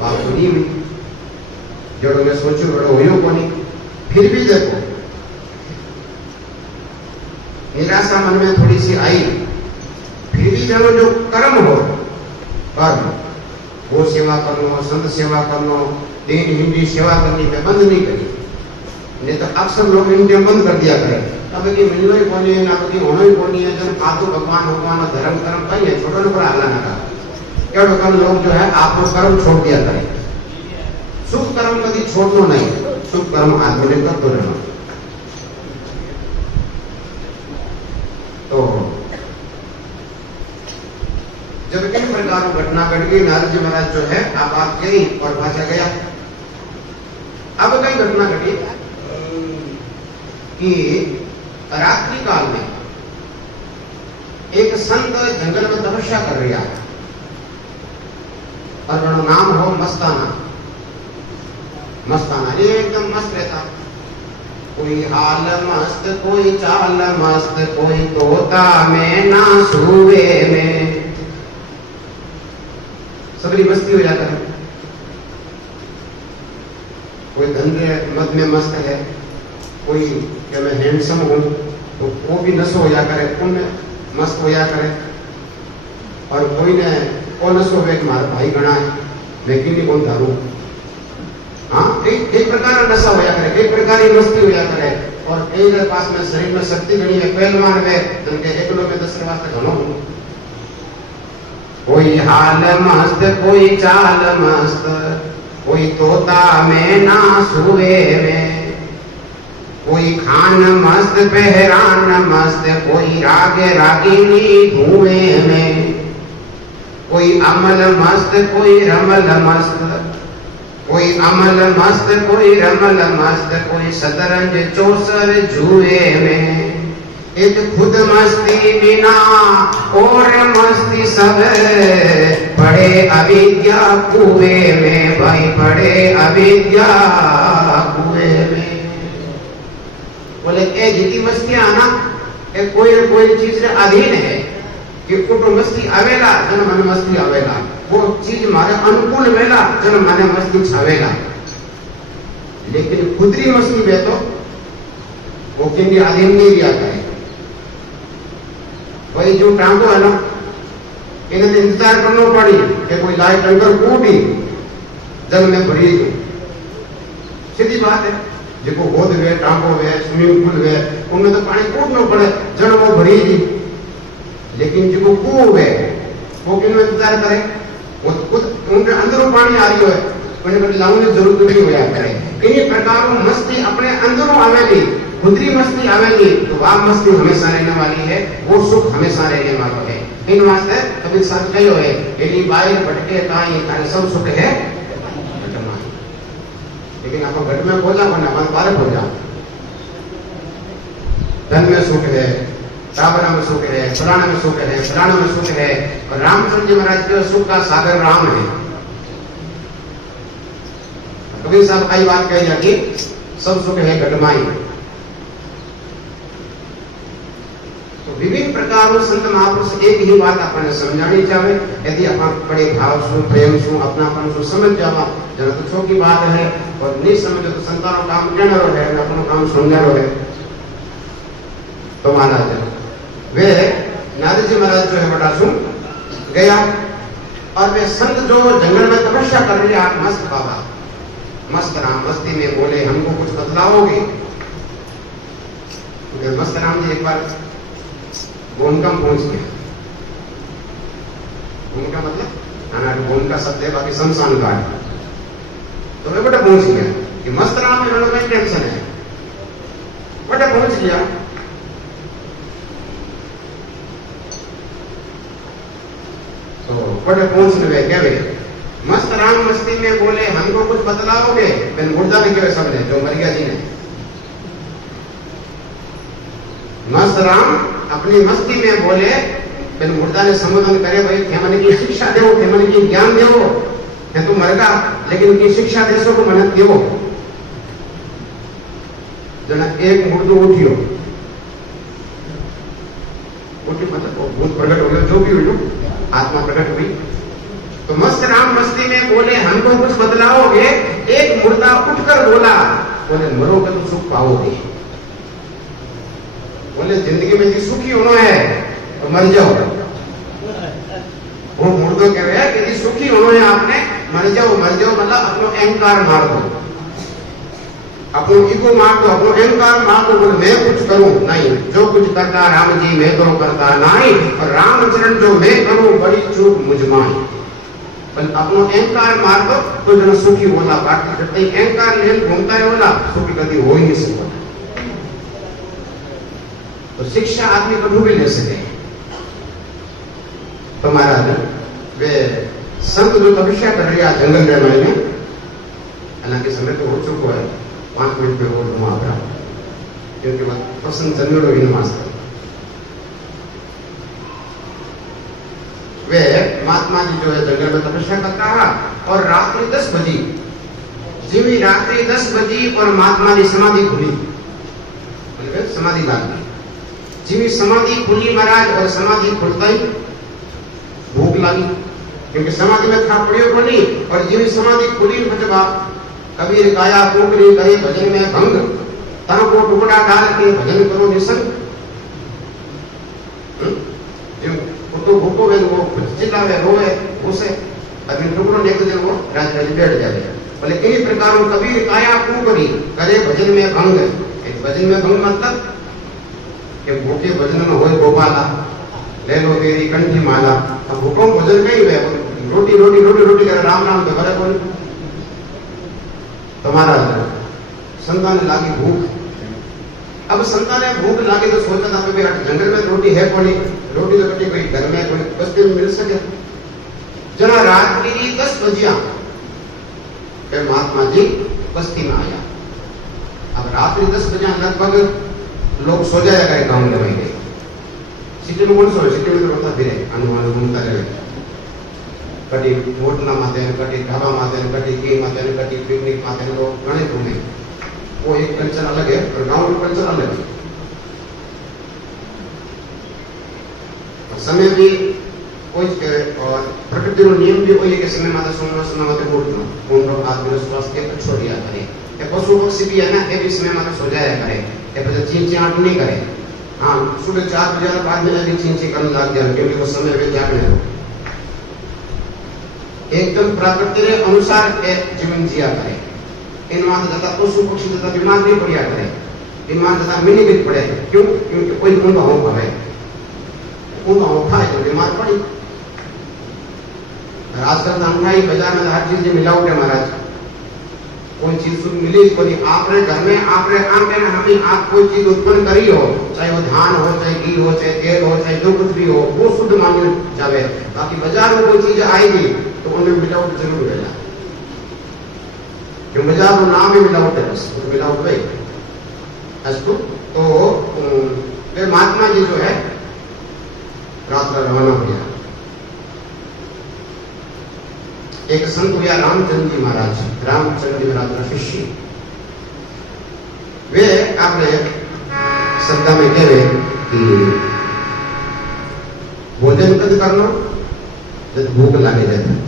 बात सुनी हुई जो मैं सोचू बड़ो हो को नहीं। फिर भी देखो निराशा मन में थोड़ी सी आई, फिर भी चलो जो कर्म हो कर्म वो सेवा करना, संत सेवा करना, दीन हिंदी सेवा करनी में बंद नहीं करी, नहीं तो अक्सर लोग इनके बंद कर दिया करें। अब कि मिलना ही कोनी है ना कभी होना ही कोनी है, जब आतो भगवान भगवान धर्म कर्म कहीं है छोटा पर आला ना का क्या कल लोग जो है आपको कर्म छोड़ दिया करें। शुभ कर्म कभी छोड़ना नहीं, शुभ कर्म आदमी ने करते रहना। तो जब इन प्रकार घटना घट गई, नारद जी महाराज जो है आप गई और भाषा गया। अब कई घटना घटी कि रात्रि काल में एक संत जंगल में तपस्या कर रहा है और उनका नाम हो मस्ताना। मस्ताना ये एकदम मस्त रहता, कोई हाल मस्त, कोई चाल मस्त, कोई तोता में ना सूबे में, सबरी मस्ती हो जाता है। कोई धंधे मद में मस्त है, कोई क्या मैं हैंडसम हूं तो वो भी नशो हो जा करे, उनमें मस्त हो जा करे। और कोई ने वो नशो हुए कि मारा भाई गणा है, लेकिन भी कौन धारू। हाँ, एक प्रकार का नशा हो जा करे, एक प्रकार की मस्ती हो जा करे। और कई के पास में शरीर में शक्ति घनी है, पहलवान है, जिनके एक में 10 के वास्ते घणो। कोई हाल मस्त, कोई चाल मस्त, कोई तोता में ना सूबे में, कोई खान मस्त, पहरान मस्त, कोई राग रागिनी धुएं में, कोई अमल मस्त, कोई रमल मस्त, कोई अमल मस्त, कोई रमल मस्त, कोई शतरंज चौसर जुए में। एक खुद मस्ती बिना और मस्ती सब पड़े अविद्या कुएं में, भाई पड़े अविद्या कुएं में। बोले ए जितनी मस्तियां ना ए कोई चीज रे अधीन है कि कुटो मस्ती आवेला जन मन मस्ती आवेला, वो चीज मारे अनुकूल वेला जन माने मस्ती छावेला। लेकिन खुदरी मस्ती में तो वो किन्नी अधीन नहीं आता है। वही जो टांगो है ना, इन्हें इंतजार करना पड़ी कि कोई लाइट टंकर कूटी जब में भरी। सीधी बात है, जो गोद वे टांगो वे स्विमिंग पूल वे उनमें तो पानी कूटना पड़े जन वो भरी थी। लेकिन जो कुएं वे वो किन इंतजार करे, वो खुद उनके अंदरों पानी आ रही है, उन्हें लाने की जरूरत नहीं होया करे। इन्हीं प्रकार मस्ती अपने अंदरों आवेली, खुदरी मस्ती आवेली तो वह मस्ती हमेशा रहने वाली है, वो सुख हमेशा रहने वाला है। इन वास्ते कबीर साहब कहो है यदि बाहर भटके ताई तारे सब सुख है घटमा, लेकिन आप घट में खोजा बना मन पारक हो जा। धन में सुख है, टावरा में सुख है, फलाना में सुख है, फलाना में सुख है। और रामचंद्र जी महाराज के सुख का सागर राम है। कबीर साहब कई बात कही जाती सब सुख है घटमाई। तो विभिन्न प्रकार संत महापुरुष एक ही बात अपने समझानी चाहे, यदि अपन बड़े भाव सु प्रेम सु अपनापन सु समझ जावा जरा तो छोटी बात है। और नहीं समझो तो संतानों काम कहना है, अपनों काम सुनना है। तो महाराज वे नारद जी महाराज जो है बड़ा सुन गया और वे संत जो जंगल में तपस्या कर रहे आप मस्त बाबा मस्त राम मस्ती में बोले हमको कुछ बतलाओगे। तो मस्त राम जी एक बार गोमकम पहुंच गए। गोमका मतलब गोम का शब्द है, बाकी शमशान घाट। तो वे बेटा पहुंच गया कि मस्त राम में कोई टेंशन है, बेटा पहुंच गया। तो बड़े पहुंचने में क्या मस्त राम मस्ती में बोले हमको कुछ बतलाओगे। मैंने मुर्दा ने क्या सबने जो मरिया जी ने मस्त राम अपनी मस्ती में बोले, फिर मुर्दा ने संबोधन करे भाई थे मन की शिक्षा दो, थे मन की ज्ञान दो, थे तू मरगा लेकिन की शिक्षा देशो को मनत दो। जना एक मुर्दो उठियो, उठी मतलब भूत प्रकट हो गया, जो भी हुई आत्मा प्रकट हुई। तो मस्त राम मस्ती में बोले हमको कुछ बतलाओगे। एक मुर्दा उठकर बोला, बोले मरोगे तो सुख पाओगे। बोले जिंदगी में यदि सुखी होना है तो मर जाओ। वो मुर्दो कह रहे हैं यदि सुखी होना है आपने मर जाओ मतलब अपनो अहंकार मार दो, अपनो ईगो मार दो, अपनो अहंकार मार दो। बोले मैं कुछ करूं नहीं, जो कुछ करता राम जी मैं तो करता नहीं, और रामचरण जो मैं करूं बड़ी चूक मुझमाई। पर अपनो अहंकार मार दो तो जन सुखी होला। बाकी करते अहंकार लेन घूमता है होला सुखी कभी हो ही नहीं सकता। तो शिक्षा आदमी को भी ले सके। तो महाराज वे संत जो तपस्या कर रही है जंगल में, हालांकि समय तो हो चुका है 5 मिनट पे और वहां पर क्योंकि पसंद जन्मो इन मास्टर वे महात्मा महात्मा जी जो है जंगल में तपस्या करता रहा और रात्रि 10 बजी, जिमी रात्रि 10 बजी और महात्मा जी समाधि खुली, समाधि लाग गई। जिमी समाधि खुली महाराज और समाधि खुलता ही भूख लगी, क्योंकि समाधि में था पड़ियो को नहीं। और जिमी समाधि खुली फटवा कबीर गाया पोकरी गए भजन में भंग, तन को टुकड़ा डाल के भजन करो निसंग। तो भूखो है वो चिल्लावे रोवे उसे अभी टुकड़ो लेके दिन वो राज राज बैठ जाए। बोले इन्हीं प्रकार कबीर काया पोकरी करे भजन में भंग। भजन में भंग मतलब कि भूखे भजन में होए गोपाला ले लो तेरी कंठी माला। अब भूखों भजन कहीं हुए रोटी रोटी रोटी रोटी करे राम राम तो बड़े बोल तुम्हारा संतान लागी भूख। अब संतान ने भूख लागे तो सोचा था कि जंगल में रोटी है कौन, रोटी तो कटी कोई घर में कोई बस्ती में मिल सके। जना रात्रि 10 बजिया महात्मा जी बस्ती में आया। अब रात्रि 10 बजे लगभग लोग सो जाया करे गाँव में वहीं। सिटी में कौन सो, सिटी में तो होता फिरे अनुमान घूमता रहे। कटी होटल माते कटी ढाबा माते कटी की माते कटी पिकनिक माते लोग घने घूमे। वो एक कल्चर अलग है और गांव का कल्चर अलग है। और समय भी कोई और प्रकृति रो नियम भी कोई है कि समय माता सोना सोना माते उठना कौन रो आत्मविश्वास के छोड़िया करे। ये पशु पक्षी भी है ना, ये भी समय माता सो जाया करे, ये पता चींचियाट नहीं करे। हाँ सुबह 4 बजे बाद में लगी चींची करने लग जाए, क्योंकि वो समय वे जागने हो। एकदम प्रकृति के अनुसार जीवन जिया करे। इनमान ज्यादा पशु पक्षी ज्यादा बीमार नहीं पड़िया करे, इनमान ज्यादा मिनी भी पड़े। क्यों? क्योंकि कोई ऊंधा हो पावे, ऊंधा हो खाए तो बीमार पड़ी। आजकल तो अंठाई बाजार में हर चीज मिलावट है महाराज। कोई चीज मिली कोई आपने घर में आपने आंखें में हमें आप कोई चीज उत्पन्न करी हो, चाहे वो धान हो, चाहे घी हो, चाहे तेल हो, चाहे जो कुछ भी हो, वो शुद्ध मानी जावे। बाकी बाजार में कोई चीज आएगी तो उनमें मिलावट जरूर मिलेगा, जो बाजार में नाम ही मिलावट है, बस मिलावट भाई अस्तु। तो वे महात्मा जी जो है रात रवाना हो गया। एक संत हुआ रामचंद्र जी महाराज, रामचंद्र जी महाराज का शिष्य। वे आपने शब्द में कह रहे कि भोजन कद करना जब भूख लगे जाए।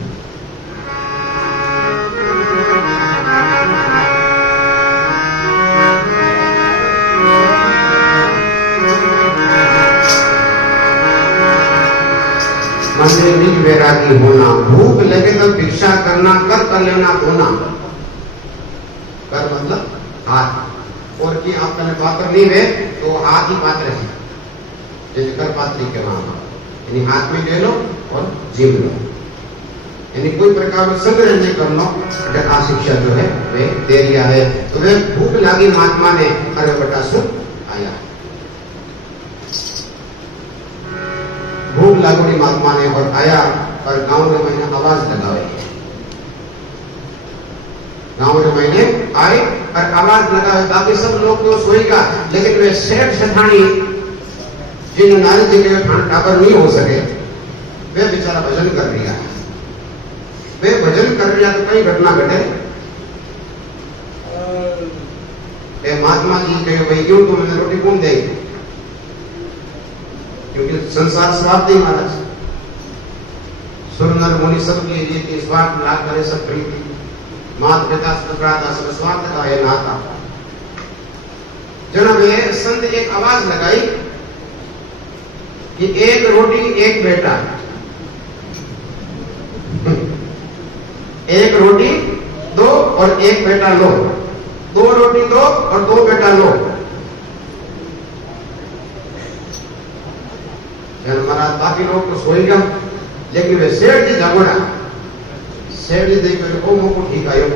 मंदिर निज वैरागी होना, भूख लगे तो भिक्षा करना, कर लेना धोना। कर मतलब हाथ, और कि आप पहले पात्र नहीं वे तो हाथ ही पात्र है, जैसे कर पात्री के वहां यानी हाथ में ले लो और जीव लो, यानी कोई प्रकार का संग्रह नहीं कर लो। आ शिक्षा जो है वे दे दिया है। तो वे भूख लागी महात्मा ने अरे बटा सुन आया, भूख लागोड़ी महात्मा ने और आया और गांव में मैंने आवाज लगावे। गांव में मैंने आए और आवाज लगावे। बाकी सब लोग तो सोएगा, लेकिन वे सेठ सेठानी जिन नारद जी के टाबर नहीं हो सके, वे बेचारा भजन कर रहा है। वे भजन कर रहा तो कई घटना घटे। महात्मा जी कहे भाई क्यों तो मैंने रोटी कौन देगी, क्योंकि संसार स्वार्थ ही महाराज। सुर नर मुनि सब की रीति स्वार्थ लाभ करे सब प्रीति, मात पिता सुप्राता सब स्वार्थ का है नाता। जनाब संत एक आवाज लगाई कि एक रोटी एक बेटा, एक रोटी दो और एक बेटा लो, 2 रोटी दो और 2 बेटा लो। महाराज बाकी लोग तो सोएगा, लेकिन वे सेठ जी जागोड़ा। सेठ जी देखकर ओ मुको ठीक आयो,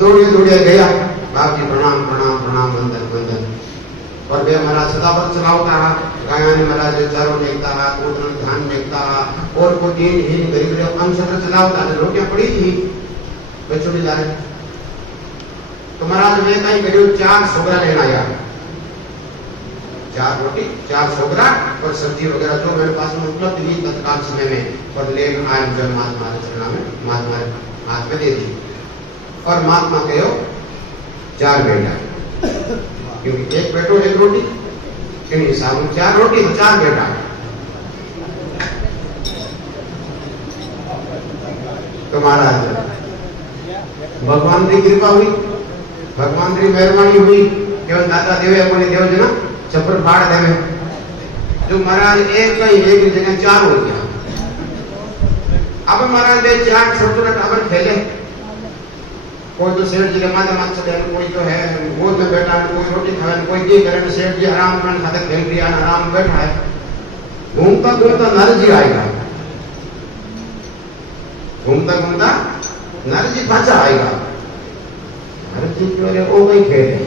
दौड़िए दौड़िए गया, बाप जी प्रणाम प्रणाम प्रणाम वंदन वंदन। और वे महाराज सदावर चलावता रहा, गायन महाराज चारों देखता रहा, पूर्ण ध्यान देखता रहा, और को दिन ही गरीब अंशर चलावता है। रोटियां पड़ी थी वे छोड़ी जा रहे। तो महाराज वे कहीं करीब 4 सोगरा लेना आया। 4 रोटी 4 छोकरा और सब्जी वगैरह जो मेरे पास में उपलब्ध हुई तत्काल समय में और लेकर आए मुझे महात्मा चरणा में महात्मा हाथ में दे दी और महात्मा कहो 4 बेटा क्योंकि 1 बेटो 1 रोटी इन हिसाब में 4 रोटी तो 4 बेटा। तो महाराज भगवान की कृपा हुई, भगवान की मेहरबानी हुई केवल दादा देवे अपने देव जना छप्पर फाड़ देवे जो महाराज एक जगह 4 हो गया। अब महाराज ने 4 छोटे टाबर खेले, कोई तो सेठ जी के माता माता चले, कोई तो है गोद में बैठा है, कोई रोटी खाए, कोई की करे, सेठ जी आराम करने खाते खेल रही है, आराम बैठा है। घूमता घूमता नर जी आएगा, घूमता घूमता नर जी पाछा आएगा। नर जी क्यों रे वो कहीं खेले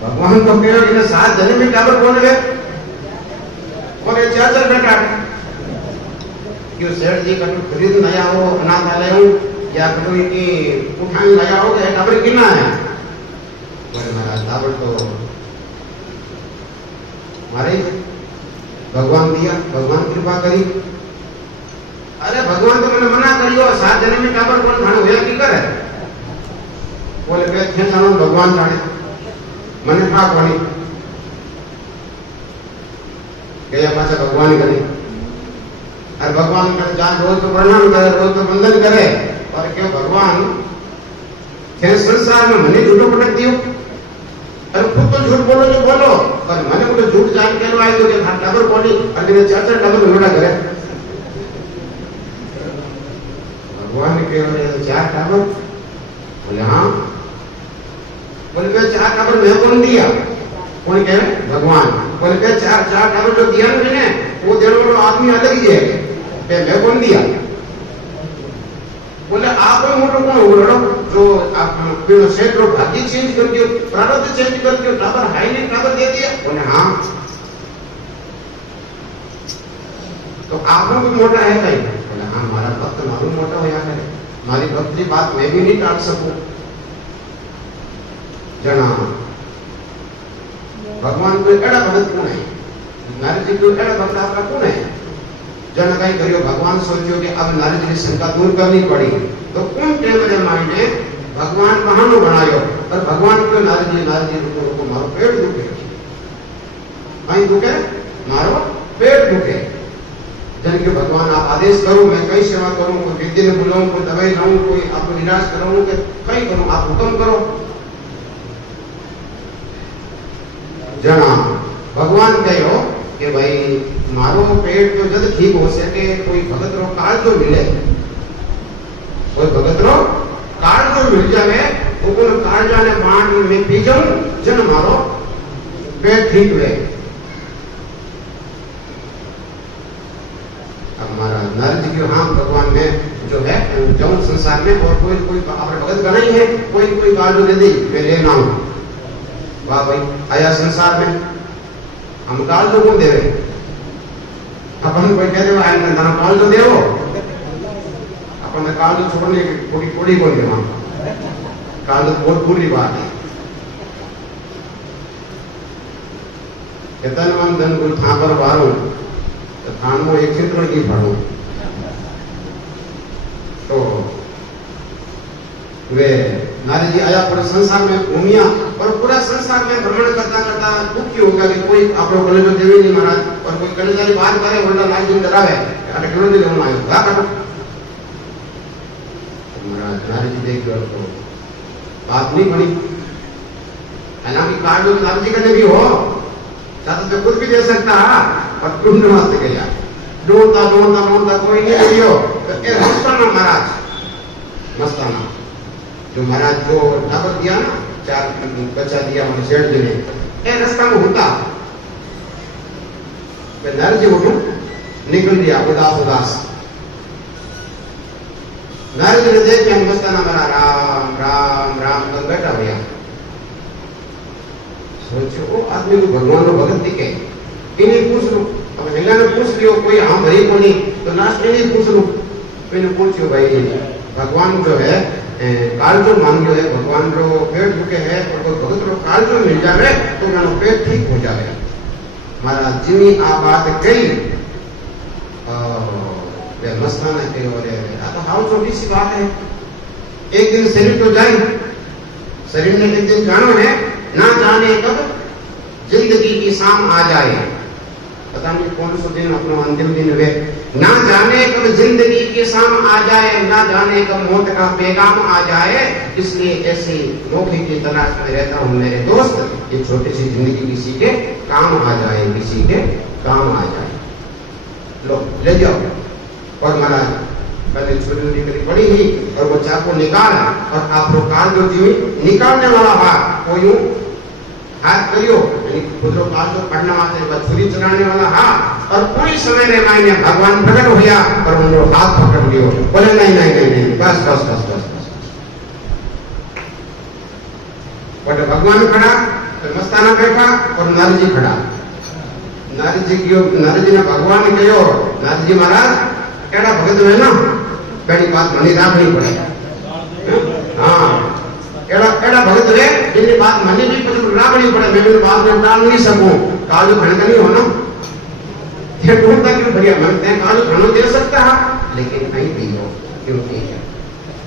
भगवान को कहो इन्हें 7 जन्म में टाबर कौन है और ये 4 बेटा क्यों सेठ जी कटु खरीद नया हो अनाथालय हो या कटु की उठाने नया हो गया टाबर कितना है बोले महाराज टाबर तो मारे भगवान दिया, भगवान कृपा करी। अरे भगवान तो मैंने मना करियो 7 जन्म में टाबर कौन थाने होया की करे बोले बे थे जानो भगवान जाने मने था कोनी गया पाछा भगवान करे और भगवान का जान रोज तो प्रणाम करे, रोज तो वंदन करे और क्यों भगवान थे संसार में मने झूठो पटक दियो। अरे खुद तो झूठ बोलो जो बोलो पर मने को झूठ जान के आए तो के टाबर कोनी और मेरे 4 टाबर मेरा करे भगवान के 4 टाबर बोले हाँ बोले 4 टाबर मैं कौन दिया कौन कहे भगवान बोले 4 टाबर जो दिया मैंने वो देने वाला आदमी अलग ही है मैं कौन दिया बोले आप मोटो कौन बोलो जो आप क्षेत्र भाग्य चेंज कर दियो प्रारब्ध चेंज कर दियो टाबर हाई ने टाबर दे दिया बोले हाँ तो आप भी मोटा है कहीं बोले हाँ हमारा भक्त मालूम मोटा होया करे मारी भक्त की बात मैं भी नहीं टाल सकूं जना भगवान को एड़ा भगत कौन है नारद जी को एड़ा भक्त आपका कौन है जन कहीं करियो भगवान सोचियो कि अब नारद जी की शंका दूर करनी पड़ी तो कौन टेम्परे माइंड ने भगवान बहानो बनायो और भगवान को नारद जी रुको मारो पेट दुखे कहीं दुखे मारो पेट दुखे जन के भगवान आप आदेश करो मैं कई सेवा करूं कोई विद्या ने बुलाऊं कोई दवाई लाऊं कोई आपको निराश कराऊं कि कई करूं आप हुक्म करो जना भगवान कहो कि भाई मारो पेट तो जब ठीक हो सके कोई भगत रो काल जो मिले कोई भगत रो काल जो मिल जाए वो कोई काल जाने मान में पी जाऊं जन मारो पेट ठीक हुए। हमारा नारद जी हाँ भगवान में जो है जाऊं संसार में और कोई कोई अपने भगत का नहीं है कोई काल जो दे दी मैं ले ना हूं वाह भाई आया संसार में हम काल जो कौन देवे अपन कोई कहते हो आयन धन काल जो देवो अपन काल जो छोड़ने की कोड़ी कोई देवा काल तो बहुत बुरी बात है कितन मन धन कोई था पर वारो तो थान में एक चित्र की फाड़ो तो वे नारद जी आया पर संसार में घूमिया और पूरा संसार में भ्रमण करता करता दुखी हो गया कि कोई आप लोग कलेजो देवी नहीं महाराज और कोई कलेजारी बात करे उल्टा नारद जी डरावे अरे क्यों नहीं लेना आयो गा काटो महाराज नारद जी देख रहे तो बात नहीं बनी है ना कि काट जो नारद जी करने भी हो चाहता तो खुद भी दे सकता और ढूंढने वास्ते गया ढूंढता कोई नहीं लियो तो ये मस्ताना महाराज मस्ताना जो महाराज जो टाबर दिया ना 4 बच्चा दिया हमारे सेठ जी ने ए रास्ता में होता नारद जी उठो निकल दिया उदास नारद जी ने देख के मस्ताना मेरा राम राम राम कर बैठा भैया सोचो वो आदमी को भगवान को भगत दिखे इन्हें पूछ लो अब हिला ने पूछ लियो कोई हम भरी को नहीं तो लास्ट में नहीं पूछ लो मैंने पूछो भाई भगवान जो है काल जो मांगियो है भगवान जो पेट दुखे है और कोई भगत रो काल जो मिल जावे तो मेरा पेट ठीक हो जावे मारा जीवी आ बात कही वे मस्ताना कहो रे आ तो हाउ छोटी सी बात है। एक दिन शरीर तो जाए, शरीर ने एक दिन जानो है, ना जाने कब जिंदगी की शाम आ जाए। पता नहीं कौन सा दिन अपना अंतिम दिन वे, ना जाने कब जिंदगी की शाम आ जाए, ना जाने कब मौत का पैगाम आ जाए। इसलिए ऐसे मौके की तलाश में रहता हूँ मेरे दोस्त, ये छोटी सी जिंदगी किसी के काम आ जाए, किसी के काम आ जाए। लो ले जाओ। और महाराज पहले छुरी निकली पड़ी ही और वो चाकू निकाला और आप काल जो थी निकालने वाला हाथ वो यूं हाथ करियो यानी खुदरो काल जो पढ़ना वास्ते छुरी चलाने वाला हाथ और पूरी समय रे मायने भगवान प्रकट होया और उनको हाथ पकड़ लियो। बोले नहीं नहीं नहीं नहीं बस बस बस बस बस बोले भगवान खड़ा तो मस्ताना बैठा और नारद जी खड़ा। नारद जी ने भगवान ने कहो नारद जी महाराज केड़ा भगत है ना पहली बात मनी राखनी पड़े। हाँ एड़ा भगत है जिनकी बात मनी भी पता राखनी पड़े। मैं मेरी बात में टाल नहीं सकूं। कालू खड़का नहीं हो ना ये ढूंढता क्यों भैया मैं कालू खानो दे सकता है लेकिन नहीं भी हो क्योंकि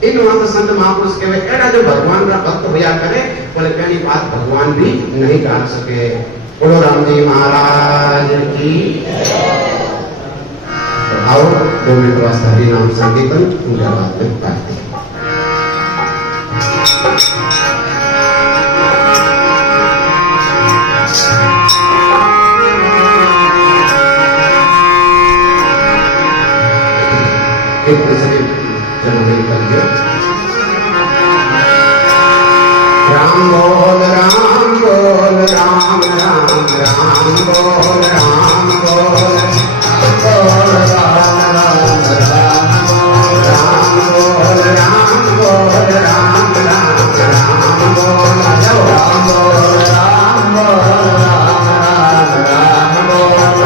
इन वहां संत महापुरुष के एड़ा जो भगवान का भक्त होया करे बोले पहली बात भगवान भी नहीं जान सके। बोलो राम जी महाराज की। आओ 2 मिनट वास्ते हरि नाम संकीर्तन पूजा वास्ते करते हैं। एक दूसरे जन्म करके राम बोल राम बोल राम राम राम बोल राम बोल बोल राम राम राम बोल राम बोल राम बोल राम राम राम बोल राम बोल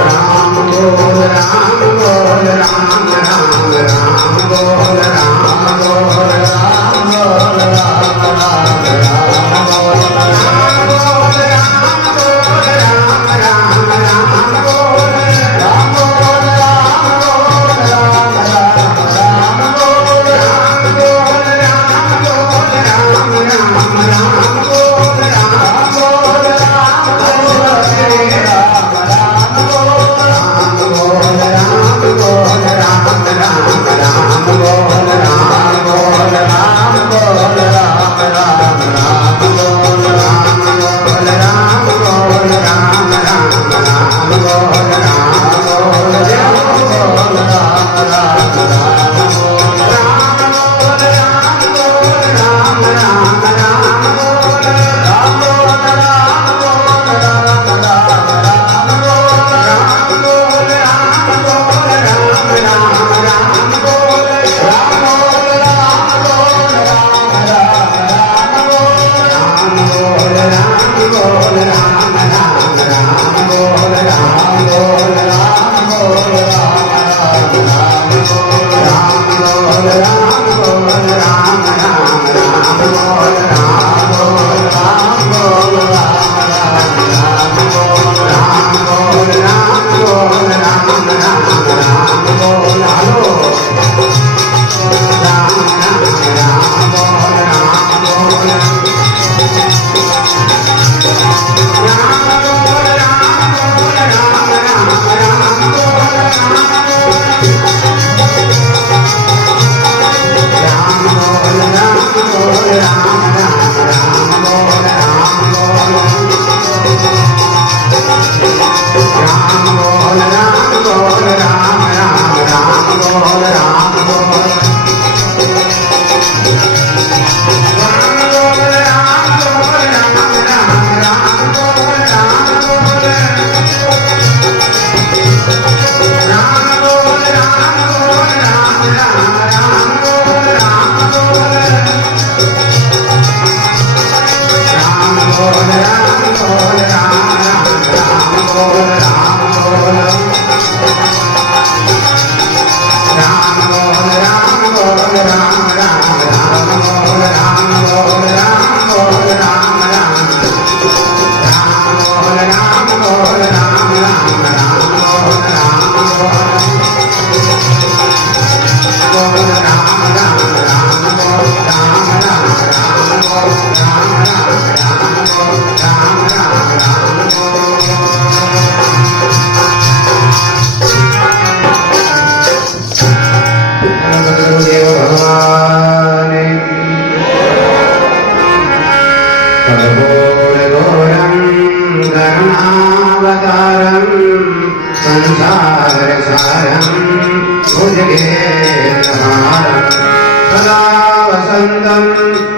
राम बोल राम राम बोल राम बोल राम बोल राम राम राम बोल राम बोल राम बोल राम राम राम भगवान की। कर्पूरगौरं करुणावतारं संसारसारं भुजगेन्द्रहारं सदा वसन्तं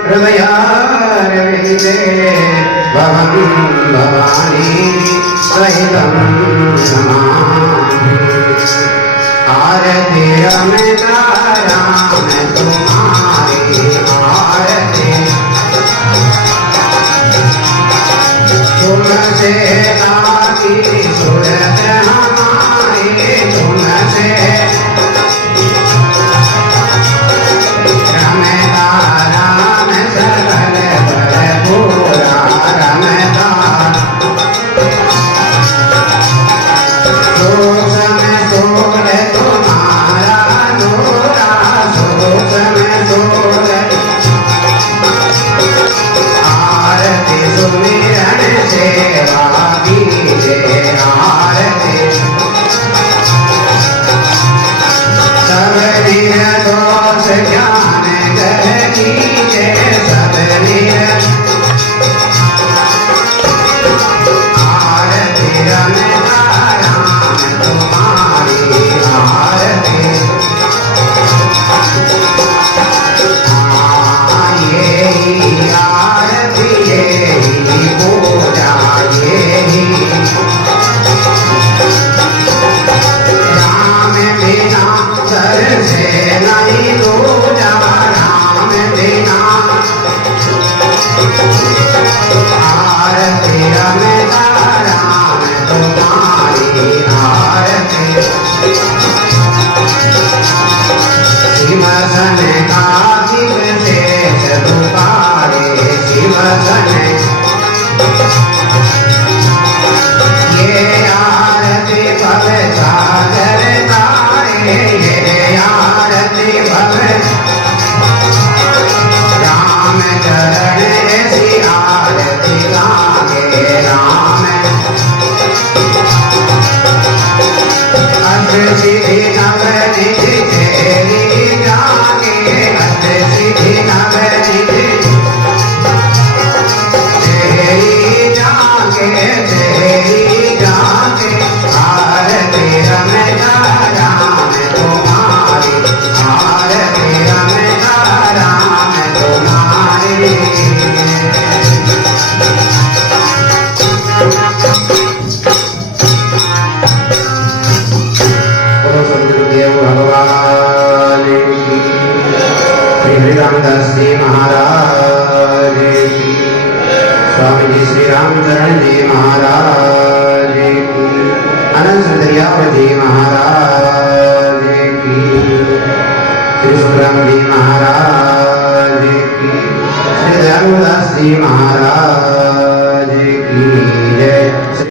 हृदयारविन्दे भवं भवानी सहितं नमामि। आरती में तारा मैं तुम्हारी आरती तुमसे लागी सूरत हमारी तुमसे रमता राम सकल भरपूरा रमता सोच में सोल तुम्हारा नूरा सोच में सोल आरती सुमिरन सेवा कीजे आरती सब निर्दोष ज्ञान कर कीजे सब आरती रमता राम तुम्हारी आरती यही आरती यही पूजा यही राम बिना सर से नहीं दूजा राम बिना आरती रमता राम तुम्हारी आरती शिवसन का शिव शेष पुकारे शिवसन ये आरती भव सागर तारे ये आरती भव राम चरण ऐसी आरती गावे राम अष्ट सिद्धि नवनिधि तेरी जागे अष्ट सिद्धि नवनिधि तेरी जागे आरती रमता राम तुम्हारी आरती रमता राम तुम्हारी। सदगुरुदेव भगवान की। श्री हरिरामदास जी महाराज की। स्वामी जी श्री रामचरण जी महाराज की। अनंत दरियाव जी महाराज की। श्री सुखराम जी महाराज की। श्री दयालुदास जी महाराज